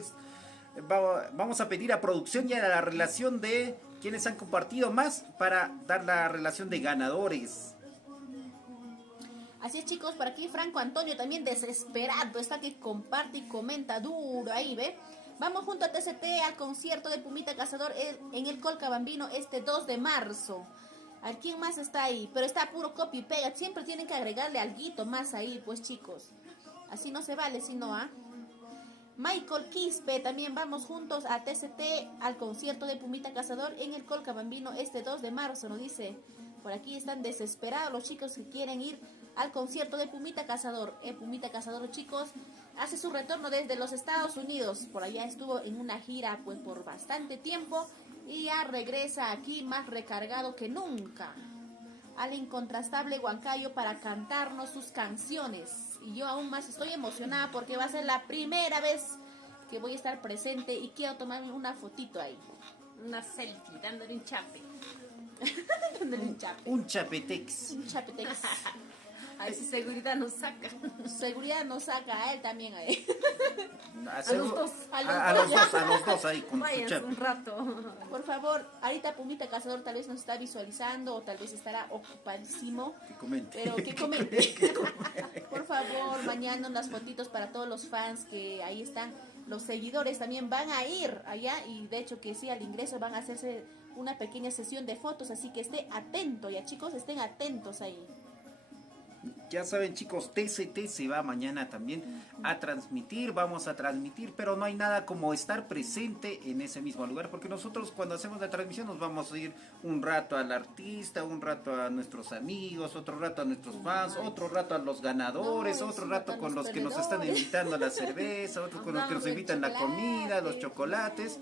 vamos a pedir a producción ya la relación de quienes han compartido más para dar la relación de ganadores. Así es, chicos, por aquí Franco Antonio también desesperado, está que comparte y comenta duro ahí, ¿ve? Vamos junto a TCT al concierto de Pumita Cazador en el Colca Bambino este 2 de marzo. ¿A quién más está ahí? Pero está puro copy y pega, siempre tienen que agregarle alguito más ahí, pues chicos. Así no se vale, si no, ¿ah? Michael Quispe, también vamos juntos a TCT al concierto de Pumita Cazador en el Colca Bambino este 2 de marzo, nos dice. Por aquí están desesperados los chicos que quieren ir al concierto de Pumita Cazador. Pumita Cazador, chicos, hace su retorno desde los Estados Unidos. Por allá estuvo en una gira pues por bastante tiempo y ya regresa aquí más recargado que nunca al incontrastable Huancayo para cantarnos sus canciones. Y yo aún más estoy emocionada porque va a ser la primera vez que voy a estar presente y quiero tomarme una fotito ahí. Una selfie, dándole un chape. Dándole un chape. Un chapetex. Un chapetex. A ver si seguridad nos saca. Seguridad nos saca a él también. A él. A los dos. A los dos ahí con su Vayan chape. un rato. Por favor, ahorita Pumita Cazador tal vez nos está visualizando o tal vez estará ocupadísimo. Que comente. Pero que comente. Por favor, mañana unas fotitos para todos los fans que ahí están. Los seguidores también van a ir allá y de hecho que sí, al ingreso van a hacerse una pequeña sesión de fotos. Así que esté atento ya, chicos, estén atentos ahí. Ya saben, chicos, TCT se va mañana también a transmitir, vamos a transmitir, pero no hay nada como estar presente en ese mismo lugar, porque nosotros cuando hacemos la transmisión nos vamos a ir un rato al artista, un rato a nuestros amigos, otro rato a nuestros fans, otro rato a los ganadores, No, otro sí, rato a con los los que nos están perdedores. invitando a la cerveza, otro con los que nos Hablamos del invitan la comida, los chocolates.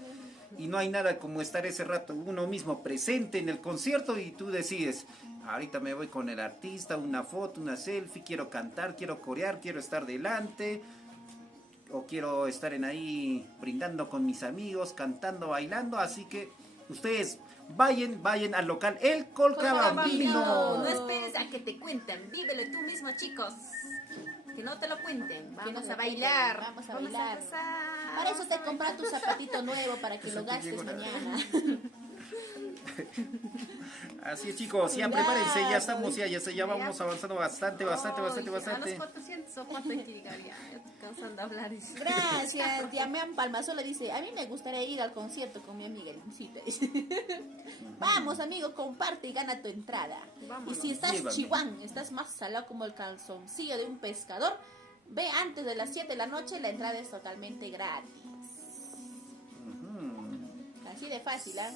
Y no hay nada como estar ese rato uno mismo presente en el concierto y tú decides, ahorita me voy con el artista, una foto, una selfie, quiero cantar, quiero corear, quiero estar delante, o quiero estar en ahí brindando con mis amigos, cantando, bailando, así que ustedes vayan al local El Colca Bambino. No esperes a que te cuenten, vívelo tú mismo, chicos. Que no te lo cuenten. Vamos nos a lo bailar. cuenten, vamos a bailar. gozar, Para eso vamos te a compras tu bailar. zapatito nuevo para que lo gastes mañana. Así es, chicos, ya Cuidado. prepárense, ya estamos, ya vamos avanzando bastante. A los 400 o cuánto hay que llegar ya. Ya estoy cansando de hablar. Gracias, Diamán Palmasola dice, a mí me gustaría ir al concierto con mi amiga Lincita. Vamos, amigo, comparte y gana tu entrada. Vámonos. Y si estás Llévame. chihuán, estás más salado como el calzoncillo de un pescador, ve antes de las 7 de la noche, la entrada es totalmente gratis. Así de fácil, ¿ah?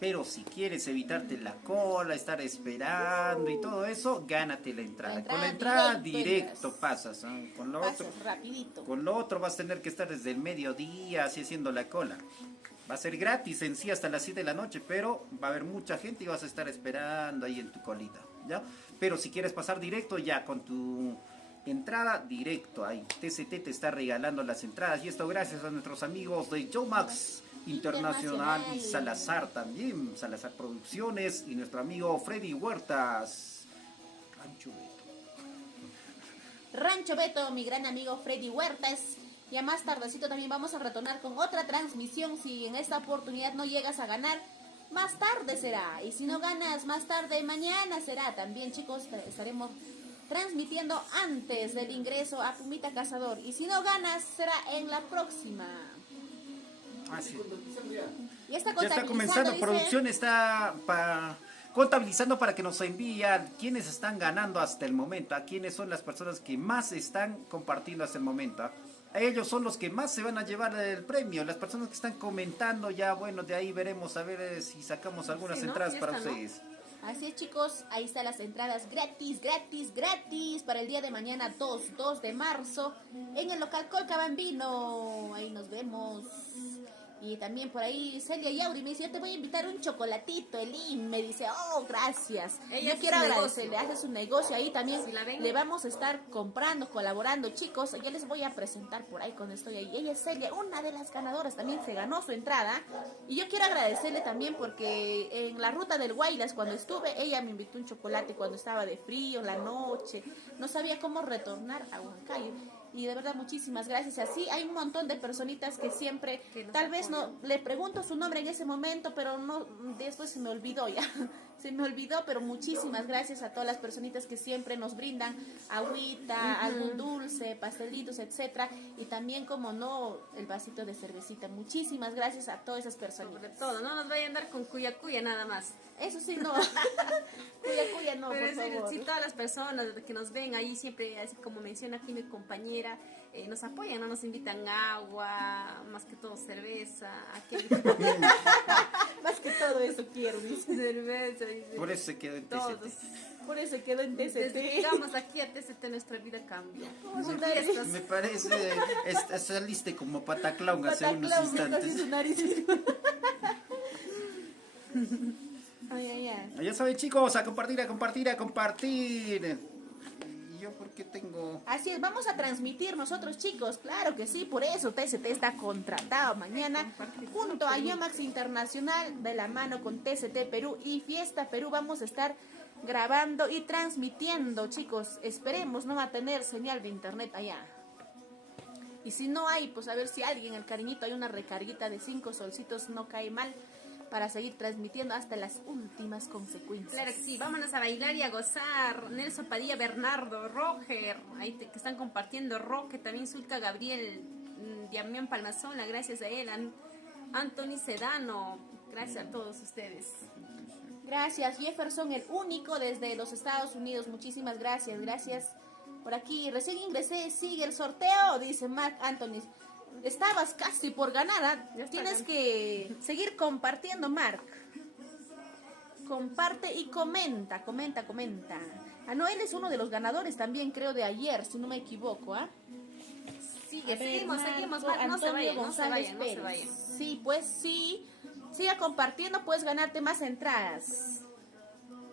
Pero si quieres evitarte la cola, estar esperando y todo eso, gánate la entrada. Con la entrada directo pasas, ¿no? Con lo otro, Pasas rapidito. con lo otro vas a tener que estar desde el mediodía así haciendo la cola. Va a ser gratis en sí hasta las 7 de la noche, pero va a haber mucha gente y vas a estar esperando ahí en tu colita, ¿ya? Pero si quieres pasar directo ya con tu entrada directo ahí. TCT te está regalando las entradas y esto gracias a nuestros amigos de Jomax Internacional y Salazar también, Salazar Producciones y nuestro amigo Freddy Huertas. Rancho Beto. Rancho Beto, mi gran amigo Freddy Huertas. Ya más tardecito también vamos a retornar con otra transmisión. Si en esta oportunidad no llegas a ganar, más tarde será. Y si no ganas, más tarde, mañana será. También, chicos, estaremos transmitiendo antes del ingreso a Pumita Cazador. Y si no ganas, será en la próxima. Ah, sí. Y está Ya está comenzando, dice, producción está contabilizando para que nos envíen quiénes están ganando hasta el momento, a quiénes son las personas que más están compartiendo hasta el momento. A ellos son los que más se van a llevar el premio, las personas que están comentando ya, bueno, de ahí veremos a ver si sacamos algunas Sí, ¿no? entradas Ya para está, ¿no? ustedes. Así es, chicos, ahí están las entradas gratis, gratis, gratis para el día de mañana 2 de marzo en el local Colca Bambino. Ahí nos vemos. Y también por ahí Celia Yauri me dice, yo te voy a invitar un chocolatito, Elin. Me dice, oh, gracias. Ella Yo hace quiero su agradecerle, negocio. hace su negocio ahí también. Si la ven. Le vamos a estar comprando, colaborando, chicos. Ya les voy a presentar por ahí cuando estoy ahí. Ella es Celia, una de las ganadoras, también se ganó su entrada. Y yo quiero agradecerle también porque en la ruta del Guaylas, cuando estuve, ella me invitó un chocolate cuando estaba de frío, en la noche. No sabía cómo retornar a Huancayo. Y de verdad, muchísimas gracias. Así hay un montón de personitas que siempre, Que nos tal vez no apoyan. le pregunto su nombre en ese momento, pero no, después se me olvidó ya. Se me olvidó, pero muchísimas gracias a todas las personitas que siempre nos brindan agüita, algún dulce, pastelitos, etcétera. Y también, como no, el vasito de cervecita. Muchísimas gracias a todas esas Sobre personitas. todo, no nos vaya a andar con cuya nada más. Eso sí, no. Cuya, no, Pero por en serio, favor. sí, todas las personas que nos ven ahí siempre, así como menciona aquí mi compañera, nos apoyan, no nos invitan agua, más que todo cerveza, aquí Más que todo eso quiero, dice. cerveza, dice. Por eso se quedó en Todos. TCT. Por eso quedó en Desde que TCT. llegamos aquí a TCT nuestra vida cambió. Vamos a Hubo andar- fiestas. Me parece, saliste como pataclón hace unos Pataclón, casi instantes. su nariz. Ay, ay, ay. Ya saben, chicos, a compartir, a compartir, a compartir. ¿Y yo por qué tengo...? Así es, vamos a transmitir nosotros, chicos, claro que sí, por eso TCT está contratado mañana junto a Yomax Internacional, de la mano con TCT Perú y Fiesta Perú. Vamos a estar grabando y transmitiendo, chicos. Esperemos no va a tener señal de internet allá. Y si no hay, pues a ver si alguien, el cariñito, hay una recarguita de 5 solcitos, no cae mal, para seguir transmitiendo hasta las últimas consecuencias. Claro que sí, vámonos a bailar y a gozar. Nelson Padilla, Bernardo, Roger, ahí que están compartiendo, Roque, también Zulca Gabriel, Damián Palmazola, gracias a él, Anthony Sedano, gracias a todos ustedes. Gracias, Jefferson, el único desde los Estados Unidos. Muchísimas gracias, gracias. Por aquí, recién ingresé, sigue el sorteo, dice Mark Anthony. Estabas casi por ganar, ¿ah? Ya está Tienes gan- que seguir compartiendo, Mark. Comparte y comenta. A Noel es uno de los ganadores también, creo, de ayer, si no me equivoco, ¿ah? Sigue, A ver, seguimos, Marco Marc, no se Antonio vayan, no se González vayan, no se Pérez. vayan. Sí, pues sí. Siga compartiendo, puedes ganarte más entradas.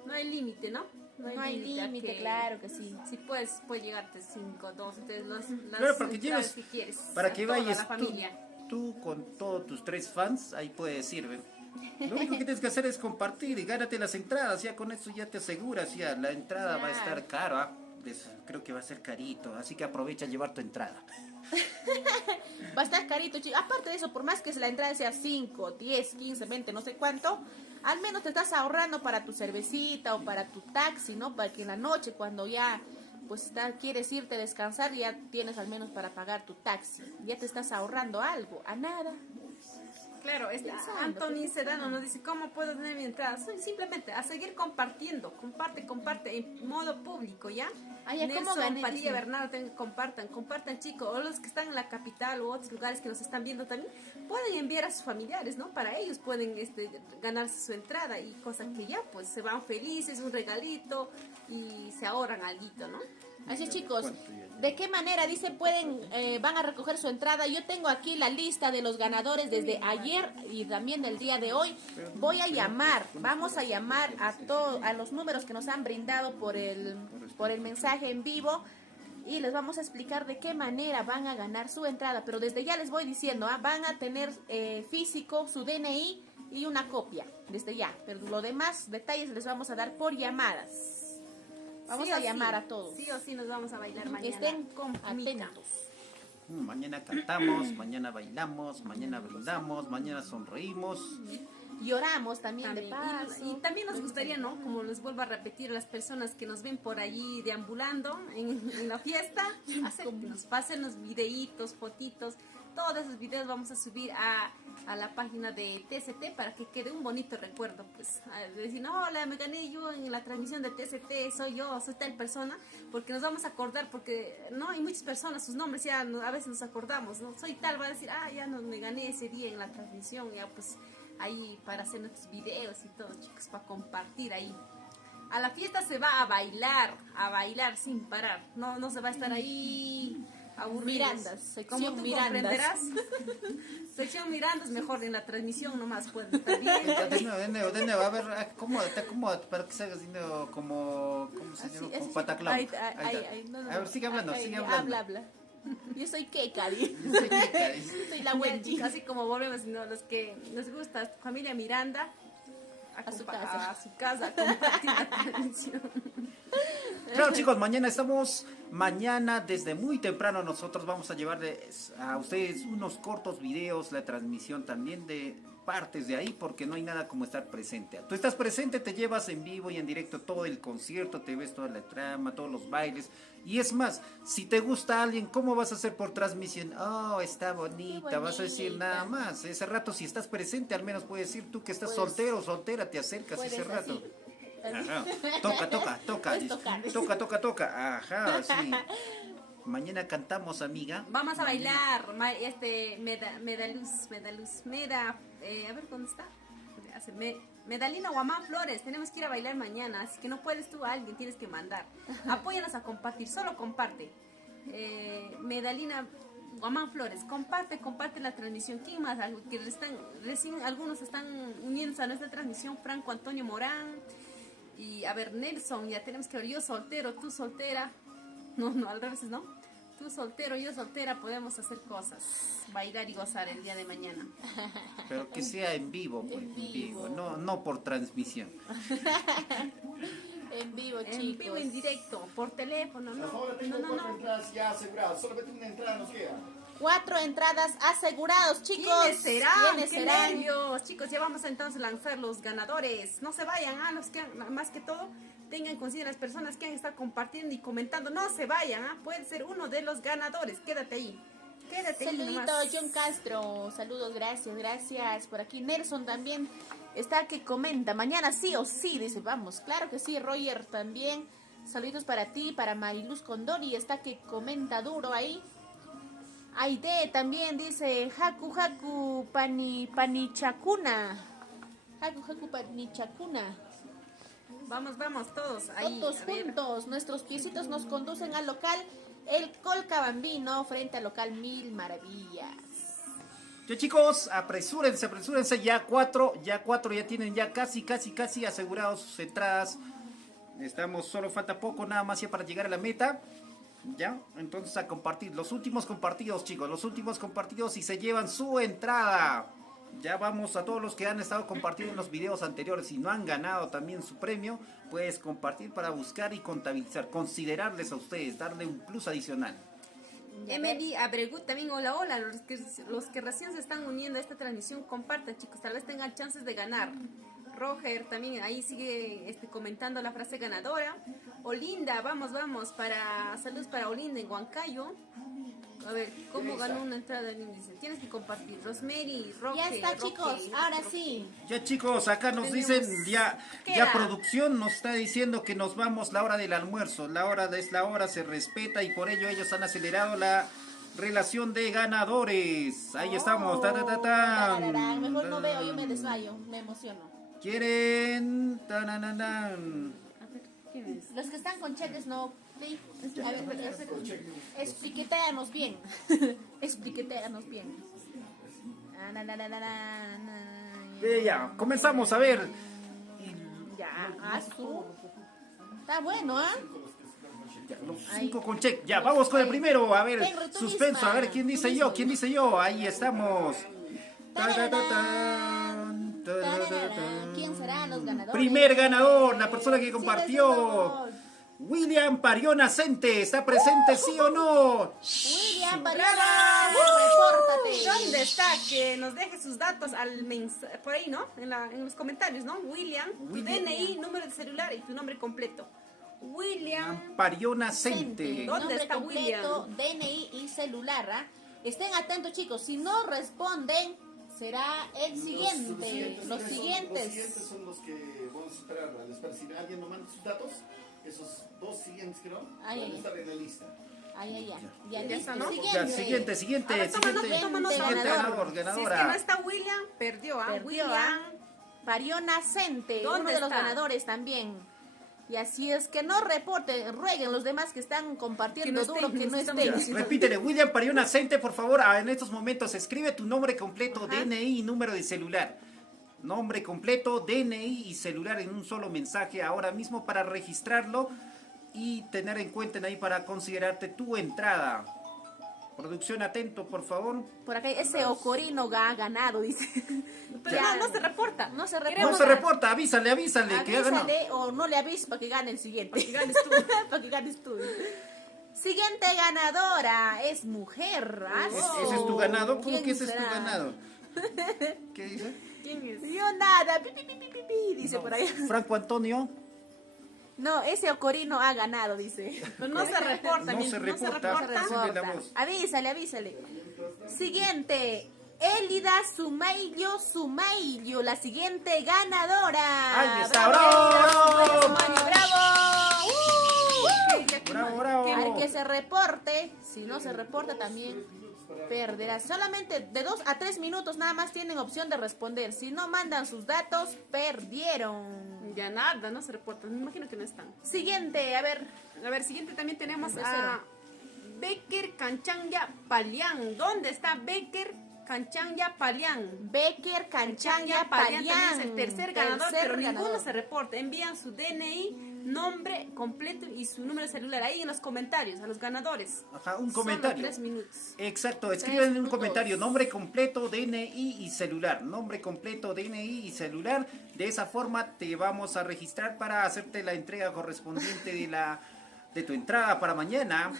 No hay límite, ¿no? No hay límite, claro que sí. Si puedes llegarte 5, 2, entonces las Claro, para que entradas lleves- que quieres. Para a que toda vayas la familia. tú con todos tus 3 fans, ahí puedes ir, ¿ven? Lo único que tienes que hacer es compartir y gánate las entradas, ya con eso ya te aseguras, ya la entrada va a estar cara, creo que va a ser carito, así que aprovecha a llevar tu entrada. Va a estar carito, chicos. Aparte de eso, por más que la entrada sea 5, 10, 15, 20, no sé cuánto, al menos te estás ahorrando para tu cervecita o para tu taxi, ¿no? Para que en la noche, cuando ya pues quieres irte a descansar, ya tienes al menos para pagar tu taxi. Ya te estás ahorrando algo, a nada. Claro, Pensando, Anthony Sedano nos dice, ¿cómo puedo tener mi entrada? Simplemente a seguir compartiendo, comparte en modo público, ¿ya? Ah, ya, ¿cómo Nelson, gané? Padilla, Dice. Bernardo, compartan chicos, o los que están en la capital u otros lugares que nos están viendo también, pueden enviar a sus familiares, ¿no? Para ellos pueden ganarse su entrada y cosas que ya pues se van felices, un regalito y se ahorran alguito, ¿no? Así es, chicos. ¿De qué manera, dice, van a recoger su entrada? Yo tengo aquí la lista de los ganadores desde ayer y también del día de hoy. Vamos a llamar a los números que nos han brindado por el mensaje en vivo y les vamos a explicar de qué manera van a ganar su entrada. Pero desde ya les voy diciendo, van a tener físico su DNI y una copia, desde ya. Pero los demás detalles les vamos a dar por llamadas. Vamos Sí a o llamar sí, a todos. Sí o sí nos vamos a bailar mañana. Estén con Pumita. atentos. Mañana cantamos, mañana bailamos, mañana brindamos, mañana sonreímos. Lloramos también de También. paso. Y también nos gustaría, ¿no? Como les vuelvo a repetir, a las personas que nos ven por allí deambulando en la fiesta, acéptenos, pásenos videitos, fotitos, todos esos videos vamos a subir a la página de TCT para que quede un bonito recuerdo, pues, decir, hola, me gané yo en la transmisión de TCT, soy tal persona, porque nos vamos a acordar, porque, ¿no? Hay muchas personas, sus nombres ya a veces nos acordamos, ¿no? Soy tal, va a decir, ya no me gané ese día en la transmisión, ya pues, ahí para hacer nuestros videos y todo, chicos, para compartir ahí. A la fiesta se va a bailar sin parar, no se va a estar ahí aburridos. Mirandas, sección Como tú Mirandas. comprenderás, sección Mirandas mejor en la transmisión nomás puede estar bien. De nuevo, a ver, ¿cómo para que salgas ¿cómo se llama? Así, Como pataclón. ay, Ahí está. no, A ver, sigue hablando, ay, sigue hablando. Habla. Yo soy Kekari. Sí, Kekari. Soy la Ya, Wendy. chicos, así como volvemos, ¿no? Los que nos gusta familia Miranda A su casa. a su casa a compartir la transmisión. Claro, chicos, mañana desde muy temprano nosotros vamos a llevarles a ustedes unos cortos videos, la transmisión también de partes de ahí, porque no hay nada como estar presente. Tú estás presente, te llevas en vivo y en directo todo el concierto, te ves toda la trama, todos los bailes. Y es más, si te gusta alguien, ¿cómo vas a hacer por transmisión? Oh, está bonita, vas a decir nada más. Ese rato, si estás presente, al menos puedes decir tú que estás soltero o soltera, te acercas ese rato. Ajá. Toca. Puedes tocar. Toca. Ajá, sí. Mañana cantamos, amiga. Vamos a bailar, a ver dónde está. Medalina Guamán Flores, tenemos que ir a bailar mañana, así que no puedes tú, alguien tienes que mandar. Apóyanos a compartir, solo comparte. Medalina Guamán Flores, comparte la transmisión. ¿Quién más? Que recién algunos están uniéndose a nuestra transmisión. Franco Antonio Morán. Y a ver, Nelson, ya tenemos que ver, yo soltero, tú soltera. No, al revés, ¿no? Tú soltero, yo soltera, podemos hacer cosas. Bailar y gozar el día de mañana. Pero que sea en vivo, pues, en vivo. No por transmisión. En vivo, chicos. En vivo, en directo, por teléfono, no. Ahora tengo 4 entradas ya aseguradas, solamente una entrada nos queda. 4 entradas asegurados, chicos. ¿Quiénes serán? ¿Quiénes ¡Qué serán? nervios! Chicos, ya vamos a entonces lanzar los ganadores. No se vayan, los que más que todo tengan en consideración las personas que han estado compartiendo y comentando. No se vayan, puede ser uno de los ganadores. Quédate ahí. Saludito, John Castro. Saludos, gracias. Por aquí Nelson también está que comenta. Mañana sí o sí, dice, vamos. Claro que sí, Roger también. Saluditos para ti, para Mariluz Condori. Está que comenta duro ahí. Aide también dice, Haku Panichakuna. Haku Panichakuna. Vamos todos ahí. Todos juntos, nuestros piecitos nos conducen al local El Colcabambino, frente al local Mil Maravillas. Ya, chicos, apresúrense, ya cuatro ya tienen ya casi asegurados sus entradas. Solo falta poco nada más ya para llegar a la meta. Ya, entonces a compartir, los últimos compartidos, chicos, y se llevan su entrada. Ya vamos a todos los que han estado compartiendo en los videos anteriores y no han ganado también su premio, puedes compartir para buscar y contabilizar, considerarles a ustedes, darle un plus adicional. Emily Abregut también, hola, los que recién se están uniendo a esta transmisión, compartan, chicos, tal vez tengan chances de ganar. Roger también ahí sigue comentando la frase ganadora. Olinda, vamos, saludos para Olinda en Huancayo. A ver, ¿cómo ganó una entrada en índice? Tienes que compartir. Rosemary, Roque. Ya está, chicos, ahora sí. Ya, chicos, acá nos dicen, ya producción nos está diciendo que nos vamos la hora del almuerzo. La hora es la hora, se respeta y por ello ellos han acelerado la relación de ganadores. Ahí estamos. Mejor no veo, yo me desmayo, me emociono. ¿Quieren? Los que están con cheques no. Sí. A ver, expliqueteanos bien. Expliqueteanos bien. Ya, comenzamos a ver. Ya, azul. Está bueno, Los 5 con check. Ya, vamos con el primero. A ver, suspenso. A ver, ¿quién dice yo? Ahí estamos. ¿Quién serán los ganadores? Primer ganador, la persona que compartió. William Pariona Cente, ¿está presente sí o no? William Pariona, repórtate. ¿Dónde está? Que nos deje sus datos por ahí, ¿no? En los comentarios, ¿no? William, tu DNI, número de celular y tu nombre completo. William Pariona Cente. ¿Dónde está William? DNI y celular. Estén atentos, chicos. Si no responden, será el siguiente. Los siguientes son los que vamos a esperar. Si alguien nos manda sus datos, esos 2 siguientes, creo, van a estar en la lista. Ya está, ¿no? Siguiente. Ahora, tómanos ganadora. Si es que no está William, perdió. William Pariona Cente, uno de los ganadores también. Y así es que no reporten, rueguen los demás que están compartiendo duro que no estén. Repítele, William Pariona Cente, por favor, en estos momentos escribe tu nombre completo, DNI y número de celular. Nombre completo, DNI y celular en un solo mensaje ahora mismo para registrarlo y tener en cuenta ahí para considerarte tu entrada. Producción, atento, por favor. Por acá, ese Ocorino ha ganado, dice. Pero Ya. no se reporta. No se No reporta. se reporta, avísale que ha ganado. Avísale o no le avises para que gane el siguiente. Para que ganes tú. Para que ganes tú. Siguiente ganadora es mujer. Ah, ¿Ese es tu ganado? ¿Cómo ¿Quién que ese es tu será? ganado? ¿Qué dice? ¿Quién es? Yo nada, pi, pi, pi, pi, pi, pi, dice No, por ahí. Franco Antonio. No, ese Ocorino ha ganado, dice. Pero no se reporta. No se reporta. Se reporta. la voz. Avísale, avísale. Siguiente. Élida Sumaillo, la siguiente ganadora. Ahí está, Bravo, bravo. Élida Sumaillo, bravo. Bravo, bravo. Al que se reporte, si no se reporta también perderá. Solamente de 2 a 3 minutos nada más tienen opción de responder. Si no mandan sus datos, perdieron. Ya nada, no se reporta. Me imagino que no están. Siguiente, a ver. A ver, siguiente también tenemos De a cero. Becker Canchanya Palián. ¿Dónde está Becker Canchanya Palián? Becker Canchanya también Palián. es el tercer ganador, pero ninguno ganador. se reporta. Envían su DNI, nombre completo y su número de celular ahí en los comentarios a los ganadores. Ajá, un Solo comentario. 3 minutos. Exacto, escriben en un minutos. comentario nombre completo, DNI y celular. Nombre completo, DNI y celular. De esa forma te vamos a registrar para hacerte la entrega correspondiente de tu entrada para mañana.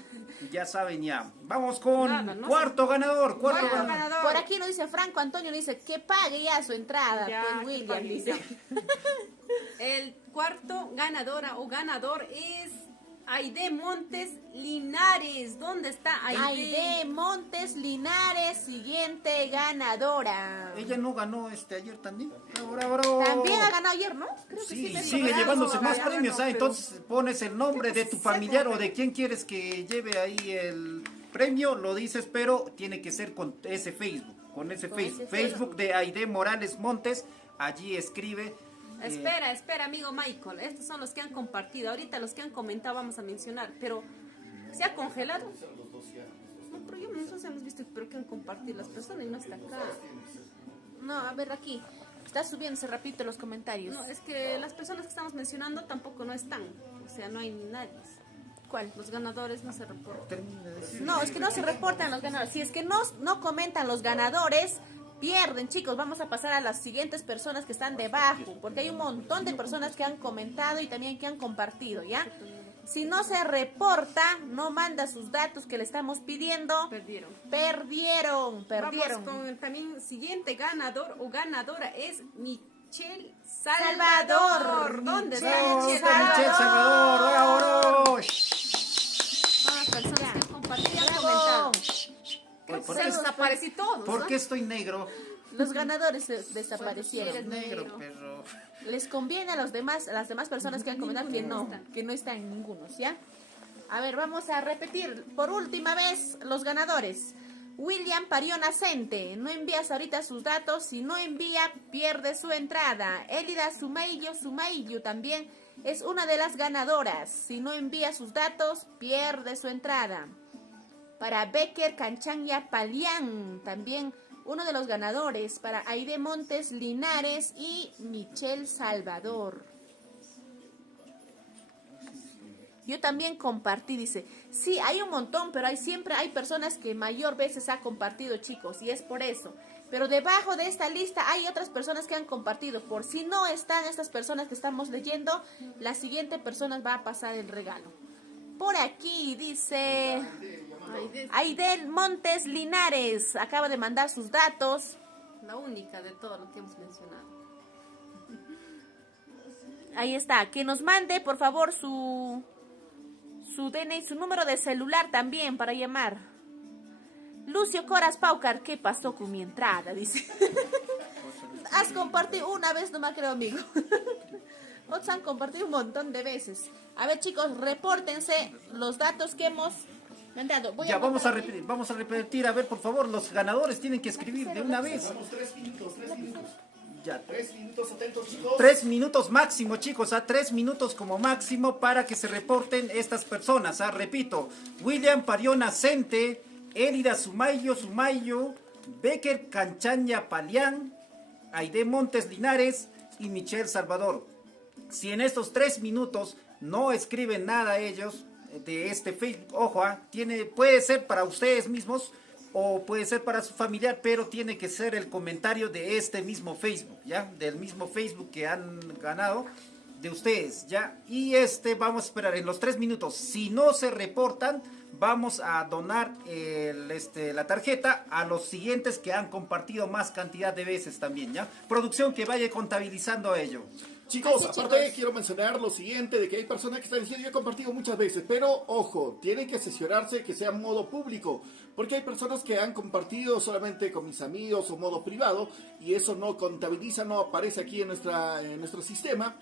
Ya saben ya. Vamos con Nada, no cuarto ganador. Cuarto Cuarto ganador. ganador. Por aquí nos dice Franco Antonio, dice que pague ya su entrada. Ya, Pues que William pague, dice. El cuarto ganadora o ganador es Aide Montes Linares. ¿Dónde está Aide? Aide Montes Linares, siguiente ganadora. Ella no ganó ayer también. Bravo, bravo, bravo. También ha ganado ayer, ¿no? Creo que Sí, me sigue sonó. llevándose ganó, más ya premios. ganó, pero- Entonces pones el nombre de tu familiar o de quién quieres que lleve ahí el premio, lo dices, pero tiene que ser con ese Facebook. Con ese Con Facebook. ese Facebook de Aide Morales Montes. Allí escribe. Espera, amigo Michael. Estos son los que han compartido. Ahorita los que han comentado vamos a mencionar. Pero, ¿se ha congelado? No, pero nosotros hemos visto, pero que han compartido las personas y no está acá. No, a ver aquí. Está subiéndose rapidito los comentarios. No, es que las personas que estamos mencionando tampoco no están. O sea, no hay ni nadie. ¿Cuál? Los ganadores no se reportan. Termina de decir. No, es que no se reportan los ganadores. Si es que no comentan los ganadores, pierden, chicos. Vamos a pasar a las siguientes personas que están debajo, porque hay un montón de personas que han comentado y también que han compartido, ¿ya? Si no se reporta, no manda sus datos que le estamos pidiendo, Perdieron. perdieron. Vamos con el también siguiente ganador o ganadora es Michelle Salvador. Salvador. ¿Dónde está Bravo, Michelle Michelle Salvador? Salvador. Bravo, bravo. Son las personas que han compartido y han Bravo. comentado. Creo ¿Por que qué- se desapareció todos. ¿Por ¿no? qué estoy negro? Los ganadores se Eres desaparecieron. Negro, negro. perro. Les conviene a las demás personas que han comentado Ninguno está. que no están ninguno, ¿ya? A ver, vamos a repetir por última vez los ganadores. William Pariona Cente, no envías ahorita sus datos, si no envía pierde su entrada. Élida Sumaillo también es una de las ganadoras, si no envía sus datos pierde su entrada. Para Becker Canchanya Palián, también uno de los ganadores. Para Aide Montes Linares y Michelle Salvador. Yo también compartí, dice. Sí, hay un montón, pero siempre hay personas que mayor veces ha compartido, chicos, y es por eso. Pero debajo de esta lista hay otras personas que han compartido. Por si no están estas personas que estamos leyendo, la siguiente persona va a pasar el regalo. Por aquí dice Aide Montes Linares, acaba de mandar sus datos. La única de todo lo que hemos mencionado. Ahí está, que nos mande por favor su DNI, su número de celular también para llamar. Lucio Coras Paucar, ¿qué pasó con mi entrada? Dice. Has compartido una vez, no me creo, amigo. Otros han compartido un montón de veces. A ver, chicos, repórtense los datos que hemos mandado. Ya, vamos a anotar aquí. repetir, a ver, por favor, los ganadores tienen que escribir de una vez. Damos 3 minutos. Ya, 3 minutos, atentos, chicos. 3 minutos máximo, chicos, 3 minutos como máximo para que se reporten estas personas. Repito, William Pariona Cente, Élida Sumaillo, Becker Canchanya Palián, Aide Montes Linares y Michelle Salvador. Si en estos 3 minutos no escriben nada ellos, de este Facebook. Ojo, puede ser para ustedes mismos o puede ser para su familiar, pero tiene que ser el comentario de este mismo Facebook, ¿ya? Del mismo Facebook que han ganado de ustedes, ¿ya? Y vamos a esperar en los 3 minutos. Si no se reportan, vamos a donar la tarjeta a los siguientes que han compartido más cantidad de veces también, ¿ya? Producción que vaya contabilizando ello. Chicos, Así, aparte chicos. quiero mencionar lo siguiente, de que hay personas que están diciendo, yo he compartido muchas veces, pero ojo, tienen que asesorarse que sea en modo público, porque hay personas que han compartido solamente con mis amigos o modo privado, y eso no contabiliza, no aparece aquí en nuestro sistema.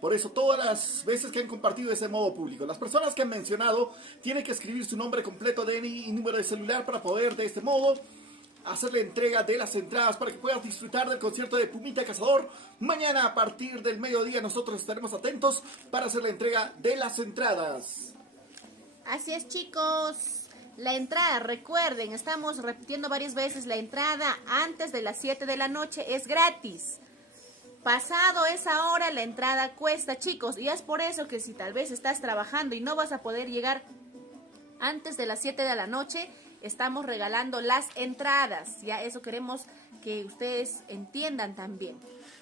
Por eso, todas las veces que han compartido ese modo público, las personas que han mencionado tienen que escribir su nombre completo, DNI y número de celular para poder de este modo hacer la entrega de las entradas para que puedas disfrutar del concierto de Pumita Cazador. Mañana a partir del mediodía nosotros estaremos atentos para hacer la entrega de las entradas. Así es, chicos. La entrada, recuerden, estamos repitiendo varias veces, la entrada antes de las 7 de la noche es gratis. Pasado esa hora la entrada cuesta, chicos, y es por eso que si tal vez estás trabajando y no vas a poder llegar antes de las 7 de la noche, estamos regalando las entradas. Ya eso queremos que ustedes entiendan también.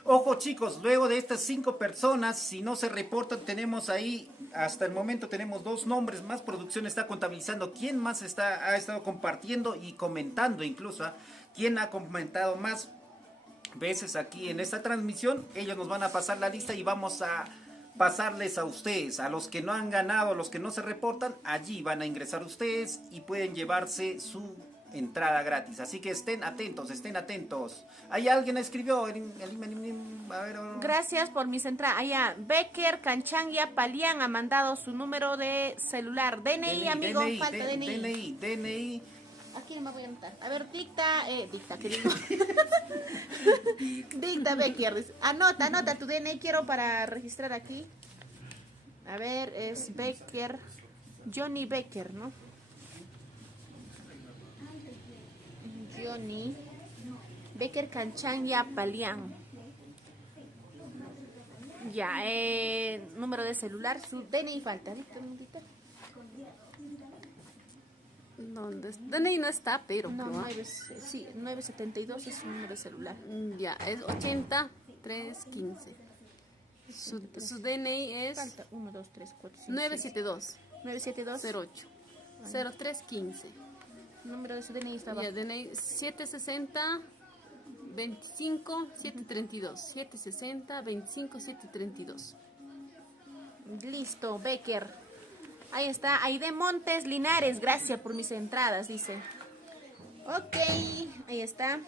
Ojo, chicos, luego de estas 5 personas, si no se reportan, tenemos ahí, hasta el momento tenemos 2 nombres más. Producción está contabilizando quién más ha estado compartiendo y comentando incluso, quién ha comentado más veces aquí en esta transmisión. Ellos nos van a pasar la lista y vamos a pasarles a ustedes, a los que no han ganado, a los que no se reportan, allí van a ingresar ustedes y pueden llevarse su entrada gratis. Así que estén atentos, estén atentos. Ahí alguien escribió, a ver, Gracias por mis entradas. Allá, Becker Canchangia Palián ha mandado su número de celular. DNI, amigo, falta DNI. DNI. Aquí me voy a anotar. A ver, dicta, ¿qué digo? Dicta, Becker. Anota tu DNI, quiero para registrar aquí. A ver, es Becker, Johnny Becker, ¿no? Johnny Becker Canchangia Palián. Ya, número de celular, su DNI falta. Dicta. ¿Dónde está? DNI no está, pero... No, creo, 972 es su número de celular. Ya, es 80315. Su DNI es Falta 1, 2, 3, 4, 5, 972 972 08 0315. Número de su DNI está Ya, abajo. DNI 760 25 732. 760 25 732. Listo, Becker. Ahí está, Aide Montes Linares, gracias por mis entradas, dice. Ok, ahí está.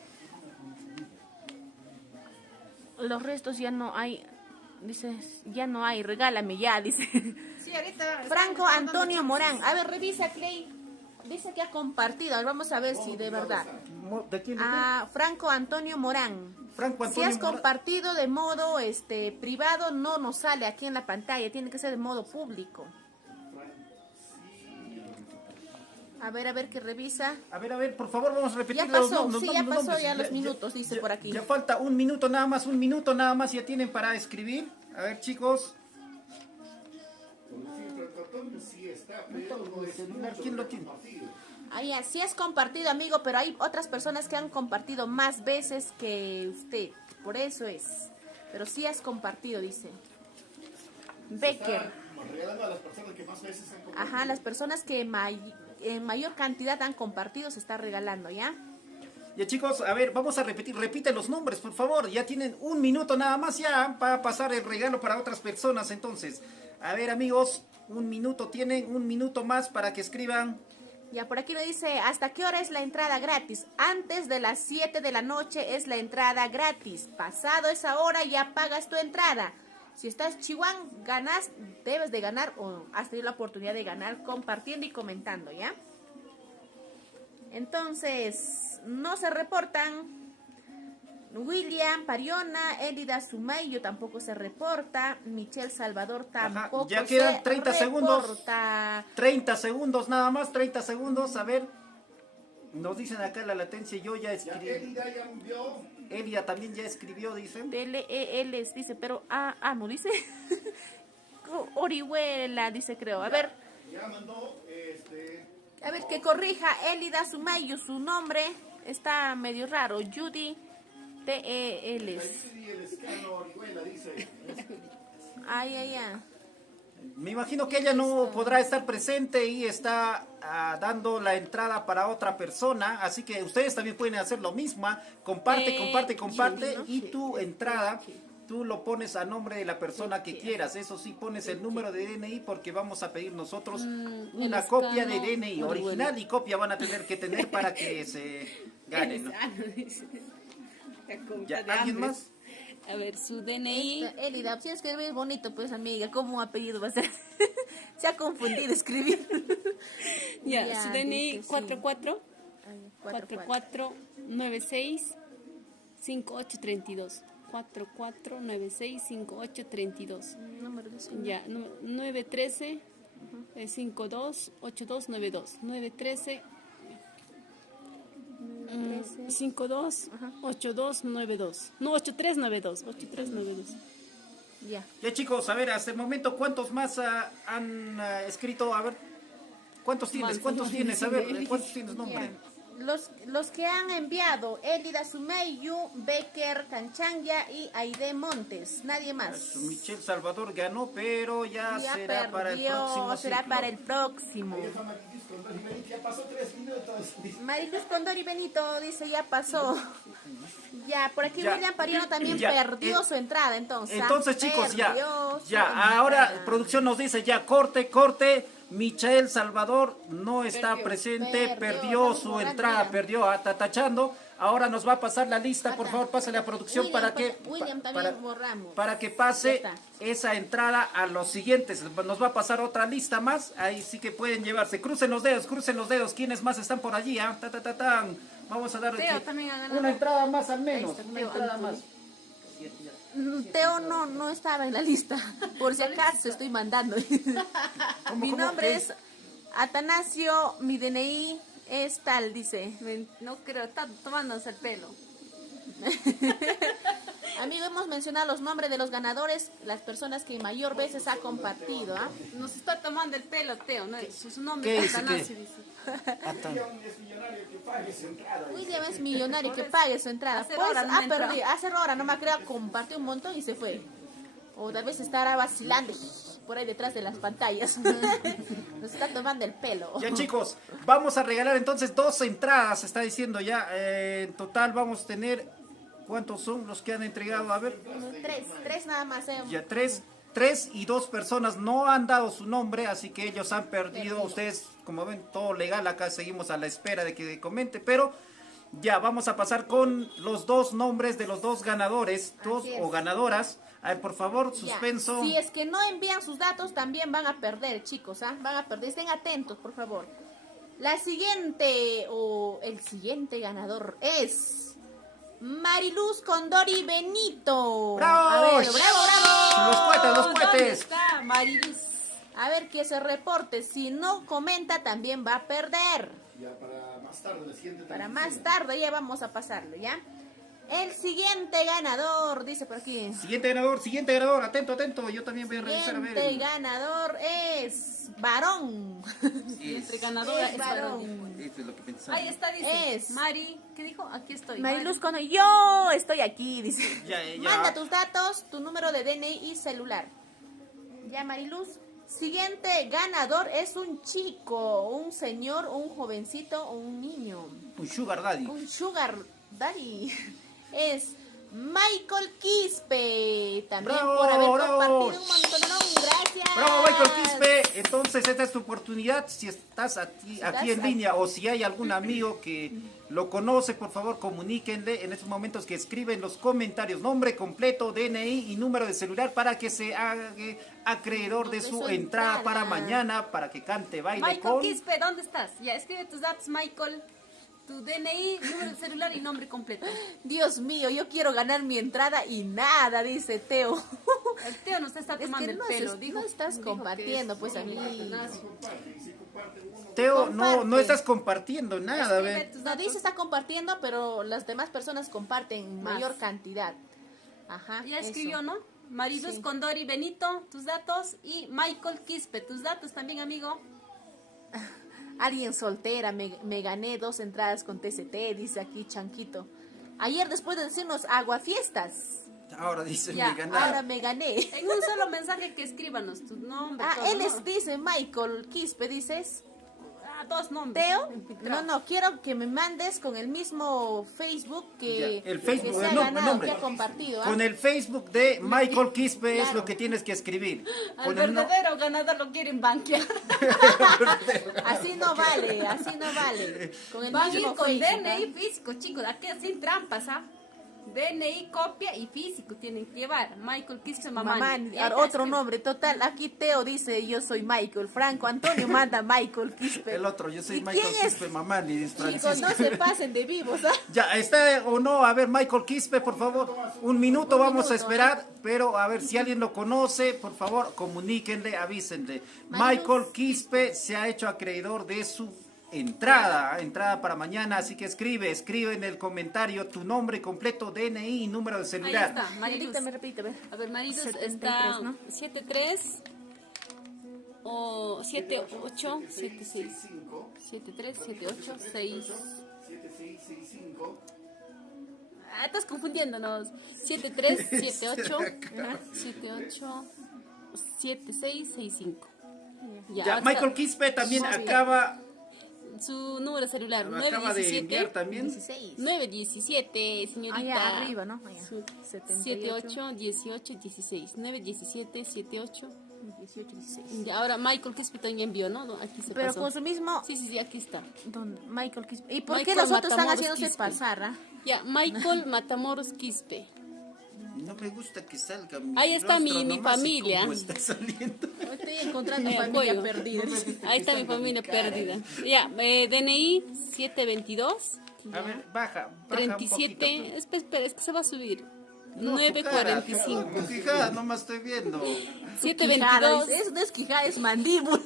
Los restos ya no hay, dice, ya no hay, regálame ya, dice. Sí, ahorita... Franco Antonio Morán, a ver, revisa, Clay. Dice que ha compartido, a ver, vamos a ver si de verdad. ¿De quién? Franco Antonio Morán. Franco Si Antonio has compartido de modo privado, no nos sale aquí en la pantalla, tiene que ser de modo público. A ver, que revisa. A ver, por favor, vamos a repetir. Ya pasó, los sí, ya nombres. pasó ya los minutos, dice por aquí. Ya falta un minuto nada más, ya tienen para escribir. A ver, chicos. Sí está, pero no es ¿Quién lo tiene? Ahí, sí has compartido, amigo, pero hay otras personas que han compartido más veces que usted. Por eso es. Pero sí has compartido, dice. Becker. Regalando a las personas que más veces han compartido. Ajá, las personas que en mayor cantidad han compartido se está regalando, ¿ya? Ya, chicos, a ver, vamos a repite los nombres, por favor. Ya tienen un minuto nada más ya para pasar el regalo para otras personas, entonces. A ver, amigos, tienen un minuto más para que escriban. Ya, por aquí lo dice, ¿hasta qué hora es la entrada gratis? Antes de las 7 de la noche es la entrada gratis. Pasado esa hora ya pagas tu entrada. Si estás Chihuahua, debes de ganar o has tenido la oportunidad de ganar compartiendo y comentando, ¿ya? Entonces, no se reportan. William Pariona, Elida Sumayo tampoco se reporta. Michelle Salvador tampoco ya quedan 30 se segundos. reporta. 30 segundos nada más, 30 segundos. A ver, nos dicen acá la latencia. Yo ya escribí. Elida ya envió. Elia también ya escribió, dicen. DLEL dice, pero no dice. Orihuela dice, creo. A ver, Ya mandó, A ver, que corrija, Elida Sumayu, su nombre está medio raro, Judy T.E.L. Sí, el escano Orihuela dice. Ay, ay, ay. Me imagino que ella no podrá estar presente y está dando la entrada para otra persona, así que ustedes también pueden hacer lo mismo. Comparte, comparte y tu entrada tú lo pones a nombre de la persona que quieras. Eso sí, pones el número de DNI porque vamos a pedir nosotros una copia de DNI original y copia van a tener que tener para que se gane, ¿no? ¿Ya? ¿Alguien más? A ver, su DNI. Elida, si es que es bonito, pues amiga, ¿cómo apellido va a ser? Se ha confundido escribir. Ya, su DNI dice, sí. 44 Ay, 4496 5832. 4496 5832. Número de celular. Ya, 913 52 8292. 913 52 8292. No, 8392. 8392. Ya. Ya chicos, a ver, hasta el momento, ¿cuántos más han escrito? A ver, ¿cuántos tienes? ¿Cuántos tienes? A ver, ¿cuántos tienes nombre? Ya. Los que han enviado, Elida Sumeyu, Becker Canchanya y Aide Montes, nadie más. Michelle Salvador ganó, pero ya será para el próximo será ciclo. para el próximo. Ya pasó 3 minutos. Mariluz Condori Benito dice ya pasó. Ya, por aquí Ya. William Pariano también Ya. perdió su entrada, entonces. Entonces chicos, Perdió su ya, ahora entrada. producción nos dice ya, corte. Michael Salvador no está presente, perdió estamos su borrando entrada, ya. perdió, está tachando. Ahora nos va a pasar la lista, por favor, pásale a producción William, para que William también borramos. para que pase Ya está. esa entrada a los siguientes. Nos va a pasar otra lista más, ahí sí que pueden llevarse. Crucen los dedos, ¿quiénes más están por allí? ¿Ah? Tan. Vamos a dar Teo también ha ganado. una entrada más al menos, Ahí está, una Teo entrada Antonio. más. Teo no estaba en la lista, por si acaso estoy mandando. Mi cómo? nombre ¿Qué? es Atanasio, mi DNI es tal, dice. No creo, está tomándose el pelo. Amigo, hemos mencionado los nombres de los ganadores, las personas que mayor veces ha compartido, ¿ah? Nos está tomando el pelo, Teo, ¿no? Su nombre ¿Qué es dice? Atanasio, ¿Qué? dice. Es millonario que pague su entrada. William es millonario, que pague su entrada. Hace Pues hora no ha entra. perdido, hace hora no me ha creado, compartió un montón y se fue. O tal vez estará vacilando por ahí detrás de las pantallas. Nos está tomando el pelo. Ya chicos, vamos a regalar entonces 2 entradas, está diciendo ya. En total vamos a tener, ¿cuántos son los que han entregado? A ver, Tres nada más. ya 3 y 2 personas no han dado su nombre, así que ellos han perdido. Ustedes, como ven, todo legal, acá seguimos a la espera de que comente, pero ya vamos a pasar con los 2 nombres de los 2 ganadores, Así es. o ganadoras. A ver, por favor, Ya. suspenso. Si es que no envían sus datos, también van a perder, chicos, ¿ah? Van a perder. Estén atentos, por favor. La siguiente, o el siguiente ganador es Mariluz Condori Benito. ¡Bravo! A ver, bravo. Los ¿Dónde cohetes. está Mariluz? A ver, que se reporte. Si no comenta, también va a perder. Ya para más tarde, la siguiente Para transmisión. más tarde ya vamos a pasarlo, ¿ya? El siguiente ganador, dice por aquí. Siguiente ganador, atento, yo también voy a revisar a ver. Siguiente ganador es varón. Entre ganadora Es es varón. varón. Esto es lo que pensaba. Ahí está, dice. Es. Mari, ¿qué dijo? Aquí estoy. Mariluz Cono, yo estoy aquí, dice. Ya. Manda tus datos, tu número de DNI y celular. Ya, Mariluz. Siguiente ganador es un chico, un señor, un jovencito o un niño. Un sugar daddy. Un sugar daddy. Es Michael Quispe. También ¡Bravo, por haber bravo! compartido un montón. Gracias. Bravo, Michael Quispe. Entonces esta es tu oportunidad. Si estás aquí en estás línea o si hay algún amigo que lo conoce, por favor comuníquenle en estos momentos que escriben los comentarios nombre completo, DNI y número de celular para que se haga acreedor de su entrada para mañana, para que cante, baile Michael con... Quispe, ¿dónde estás? Ya, escribe tus datos, Michael. Tu DNI, número de celular y nombre completo. Dios mío, yo quiero ganar mi entrada y nada, dice Teo. El Teo nos está Es tomando que el no, pelo. no estás compartiendo, pues a mí. Teo, no Comparte. estás compartiendo nada, Escribe ve. tus No datos. dice está compartiendo, pero las demás personas comparten Más. mayor cantidad. Ajá. Ya eso. escribió, ¿no? Mariluz Sí. Condori Benito, tus datos. Y Michael Quispe, tus datos también, amigo. Alguien soltera, me gané 2 entradas con TCT, dice aquí Chanquito. Ayer después de decirnos aguafiestas, Ahora dice Ya, me ganar. ahora me gané. En un solo mensaje que escríbanos tu nombre. todo, Él ¿no? dice Michael Quispe, dices. 2 nombres. Teo, Infiltrado. no, quiero que me mandes con el mismo Facebook que, Ya, el Facebook, que se ha el ganado, nombre. que ha compartido. ¿ah? Con el Facebook de Michael Quispe es Claro. lo que tienes que escribir. Al Con el no- verdadero ganador lo quieren banquear. Así no vale, así no vale. Con el Van a ir mismo con Facebook, DNI ¿ah? físico, chicos. Aquí sin trampas, ¿ah? DNI, copia y físico tienen que llevar. Michael Quispe Mamani. Mamani, ahora otro nombre, total. Aquí Teo dice yo soy Michael. Franco Antonio manda Michael Quispe. El otro, yo soy ¿Y Michael quién es? Quispe Mamani, dice Chicos, Francisco. no se pasen de vivos, ¿ah? Ya, ¿está o no? A ver, Michael Quispe, por favor. Un minuto vamos a minuto. esperar, pero a ver si alguien lo conoce, por favor, comuníquenle, avísenle. Magnus. Michael Quispe se ha hecho acreedor de su entrada para mañana, así que escribe en el comentario tu nombre completo, DNI y número de Ahí celular. está, Mariluz. Repite, a ver. A ver, Mariluz 73, está ¿no? 73 o 78, 76. 73, 78, 6. 7665. Estás confundiéndonos. 73, 78, 78, 76, 65. Ya, ahora Michael Quispe también Móvil. acaba su número celular, de enviar 917 también. 16. 917, señorita. Allá arriba, ¿no? Allá. Su- 78, 78, 18, 16. 917, 78. 18, 16. Ya, ahora Michael Quispe también envió, ¿no? Aquí se Pero pasó. con su mismo Sí, aquí está. don Michael Quispe. ¿Y por qué Michael los otros están Matamoros haciéndose Quispe. pasar? ¿Ah? Ya, Michael Matamoros Quispe. No me gusta que salga mi Ahí está mi rostro nomás y familia. cómo está saliendo. Estoy encontrando El familia cuello. perdida. Ahí está mi familia perdida. Ya, DNI 722 A ver, baja. 37. Espera, es que se va a subir. No, 945. Tu quijada, nomás estoy viendo. 722. No es quijada, es mandíbula.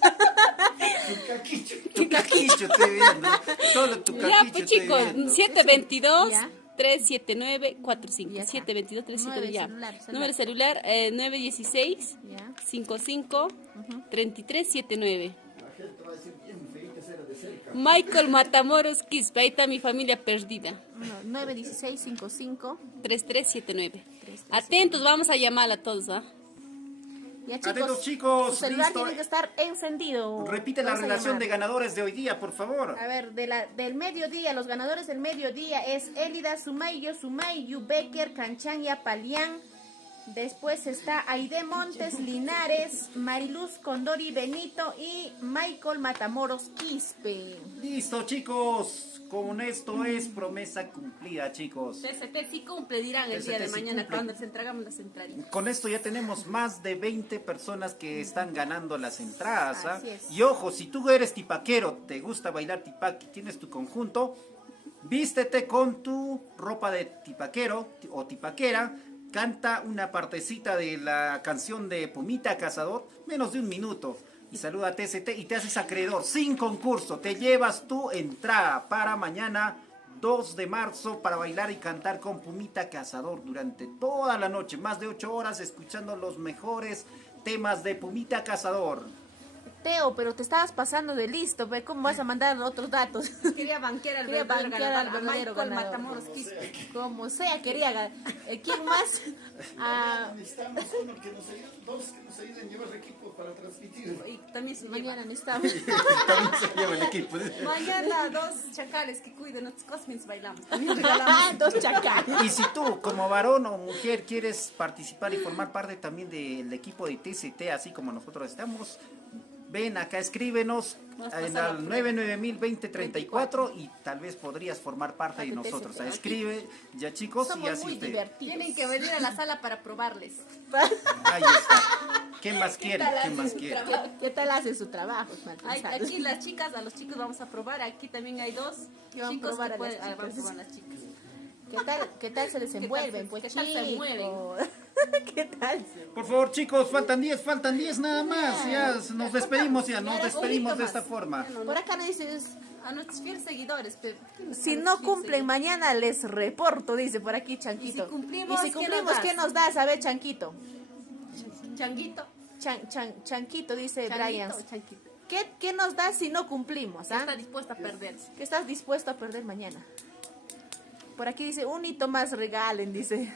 Tu caquicho estoy viendo. Solo tu caquicho Ya, pues estoy chicos, viendo. 722 Ya. 379 45. Ya está. 722 379 ya. Celular. Número celular 916 Ya. 55 3379. Michael Matamoros Quispe, ahí está mi familia perdida. No, 91655. 3379. Atentos, vamos a llamar a todos, ¿ah? Ya Atentos, chicos, su celular listo. tiene que estar encendido. Repite la Vamos a relación llamar. de ganadores de hoy día, por favor. A ver, del mediodía, los ganadores del mediodía es Elida Sumayo, Sumayu, Becker, Canchanya, Palián. Después está Aide Montes, Linares, Mariluz Condori Benito y Michael Matamoros Quispe. Listo, chicos. Con esto es promesa cumplida, chicos. TCT sí cumple, dirán el TCT día de sí mañana cumple. cuando les entregamos las entraditas. Con esto ya tenemos más de 20 personas que están ganando las entradas. ¿ah? Así es. Y ojo, si tú eres tipaquero, te gusta bailar tipaqui, tienes tu conjunto, vístete con tu ropa de tipaquero o tipaquera, canta una partecita de la canción de Pumita Cazador, menos de un minuto. Y saluda a TCT y te haces acreedor sin concurso. Te llevas tu entrada para mañana 2 de marzo para bailar y cantar con Pumita Cazador durante toda la noche. Más de 8 horas escuchando los mejores temas de Pumita Cazador. Teo, pero te estabas pasando de listo, ¿ve? ¿Cómo vas a mandar otros datos? Quería banquear al Quería verdadero banquear al ganador, a verdadero Michael ganador. Matamoros Quispe. Como sea, quería. ¿Quién más? Ah, Necesitamos uno que nos ayude, dos que nos ayuden a llevar equipo para transmitir. Y también se mañana lleva. necesitamos. También se lleva el equipo. Mañana 2 chacales que cuiden nuestros cosmins bailamos. También regalamos. Dos chacales. Y si tú, como varón o mujer, quieres participar y formar parte también del equipo de TCT, así como nosotros estamos, ven acá, escríbenos Nos en pasa la al prueba. 99000-2034 y tal vez podrías formar parte de Parte nosotros. TCT. Escribe ya, chicos, y Somos así muy usted. divertidos. Tienen que venir a la sala para probarles. Ahí está. ¿Qué más quiere? tal ¿Qué hace más su quiere? trabajo? ¿Qué tal hace su trabajo? Mal Hay, pensado. aquí las chicas, a los chicos vamos a probar. Aquí también hay 2 ¿Qué van a chicos probar que a las pueden chicas? van a probar las chicas. ¿Qué tal se desenvuelven? se- Pues qué tal se chicos? mueven? ¿Qué tal? Por favor, chicos, faltan 10 nada más. Ya nos despedimos ya, nos Ya, despedimos un de poquito esta más. forma. Ya no, Por acá nos dices, a nuestros fieles seguidores. si no cumplen mañana les reporto, dice por aquí Chanquito. Y si cumplimos, ¿Y si ¿qué nos cumplimos, das? ¿qué nos das? A ver, Chanquito. Changuito. Chanquito, dice Changuito Brian. o chanquito. ¿Qué nos da si no cumplimos? ¿Ah? Está dispuesta a perderse. ¿Qué estás dispuesto a perder mañana? Por aquí dice, un hito más regalen, dice.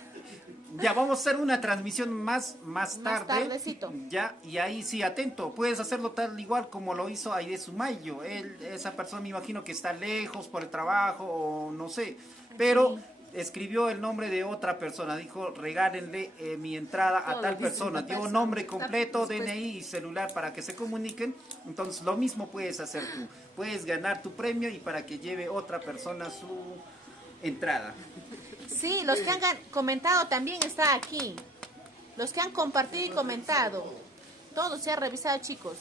Ya vamos a hacer una transmisión más tarde. tardecito. Ya, y ahí sí, atento. Puedes hacerlo tal igual como lo hizo Aide Sumayo. Esa persona me imagino que está lejos por el trabajo o no sé. Pero escribió el nombre de otra persona. Dijo, regálenle mi entrada a Todo tal dice persona. una Dio persona. nombre completo, Está dispuesto. DNI y celular para que se comuniquen. Entonces lo mismo puedes hacer tú. Puedes ganar tu premio y para que lleve otra persona su entrada. Sí, los que han comentado también está aquí. Los que han compartido y comentado. Todo se ha revisado, chicos.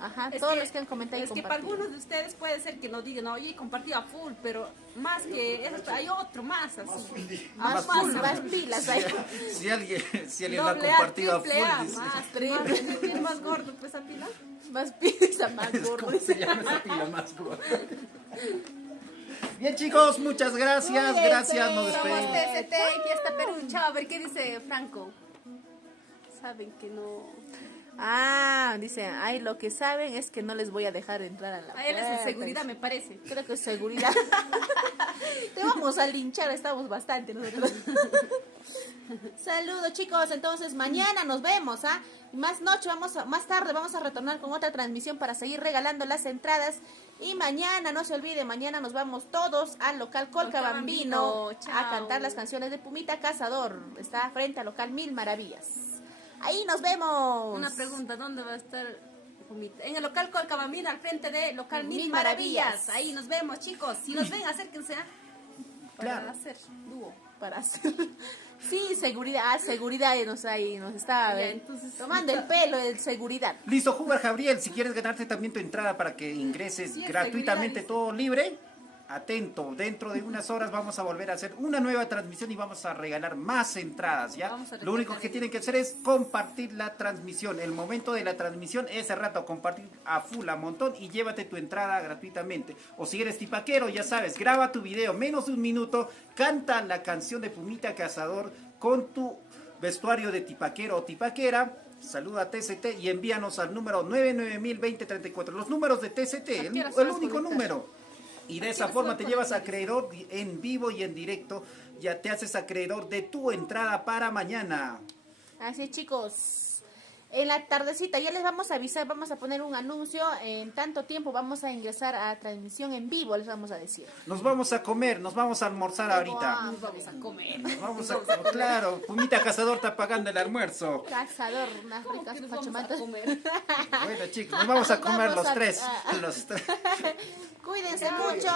Ajá, Es todos que- los que han comentado y Es que para compartido. algunos de ustedes puede ser que nos digan, oye, compartí a full, pero más que eso, hay otro más así. Más full, más pilas ahí. Si alguien lo ha Doble A, compartido a full, triple A, dice. más, ¿quién es más gordo, pues, Apila? Más pilas, más ¿Cómo gordo. se llama esa pila más gorda? Bien, chicos, muchas gracias. Cuídense. Gracias, nos Somos despedimos. TST, Fiesta Perú. Chao, a ver qué dice Franco. Saben que no. Ah, dice, ay, lo que saben es que no les voy a dejar entrar a la A él es de puerta. seguridad, me parece. Creo que es seguridad. Te vamos a linchar, estamos bastante nosotros. Saludos, chicos. Entonces mañana nos vemos, ¿ah? Más tarde vamos a retornar con otra transmisión para seguir regalando las entradas. Y mañana, no se olvide, mañana nos vamos todos al local Colca Bambino a Chao. cantar las canciones de Pumita Cazador. Está frente al local Mil Maravillas. Ahí nos vemos. Una pregunta, ¿dónde va a estar Pumita? En el local Colcabamina, al frente de local Mil Mil Maravillas. Maravillas. Ahí nos vemos, chicos. Si nos ven, acérquense para Claro. hacer dúo. Para hacer. Sí, seguridad nos está Ya, entonces- tomando el pelo de seguridad. Listo, Huber Gabriel, si quieres ganarte también tu entrada para que ingreses Sí, es gratuitamente, seguridad, todo libre, atento, dentro de unas horas vamos a volver a hacer una nueva transmisión y vamos a regalar más entradas, ¿ya? Vamos a Lo único regalar. que tienen que hacer es compartir la transmisión, el momento de la transmisión, ese rato compartir a full, a montón y llévate tu entrada gratuitamente. O si eres tipaquero, ya sabes, graba tu video, menos de un minuto, canta la canción de Pumita Cazador con tu vestuario de tipaquero o tipaquera. Saluda a TCT y envíanos al número 9902034. Los números de TCT, ¿A qué horas el vas a único conectar? número. Y de esa forma te llevas acreedor en vivo y en directo. Ya te haces acreedor de tu entrada para mañana. Así, chicos. En la tardecita ya les vamos a avisar, vamos a poner un anuncio. En tanto tiempo vamos a ingresar a transmisión en vivo, les vamos a decir. Nos vamos a comer, nos vamos a almorzar ahorita. hambre. Nos vamos a comer. Nos vamos a claro, Pumita Cazador está pagando el almuerzo. Cazador, unas ¿Cómo ricas que nos vamos a pachomatas. comer? Bueno, chicos, nos vamos a comer Vamos los a- tres. a- Los tres. Cuídense mucho.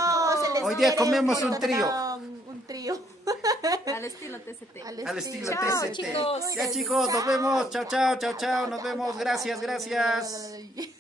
Se les Hoy día quiere comemos un un trío. montón, un trío. Al estilo TCT. Al estilo Chao, TCT. chicos. Ya chicos, nos vemos. Chao, chao, chao, chao. Nos vemos. Gracias, gracias. Cuídense.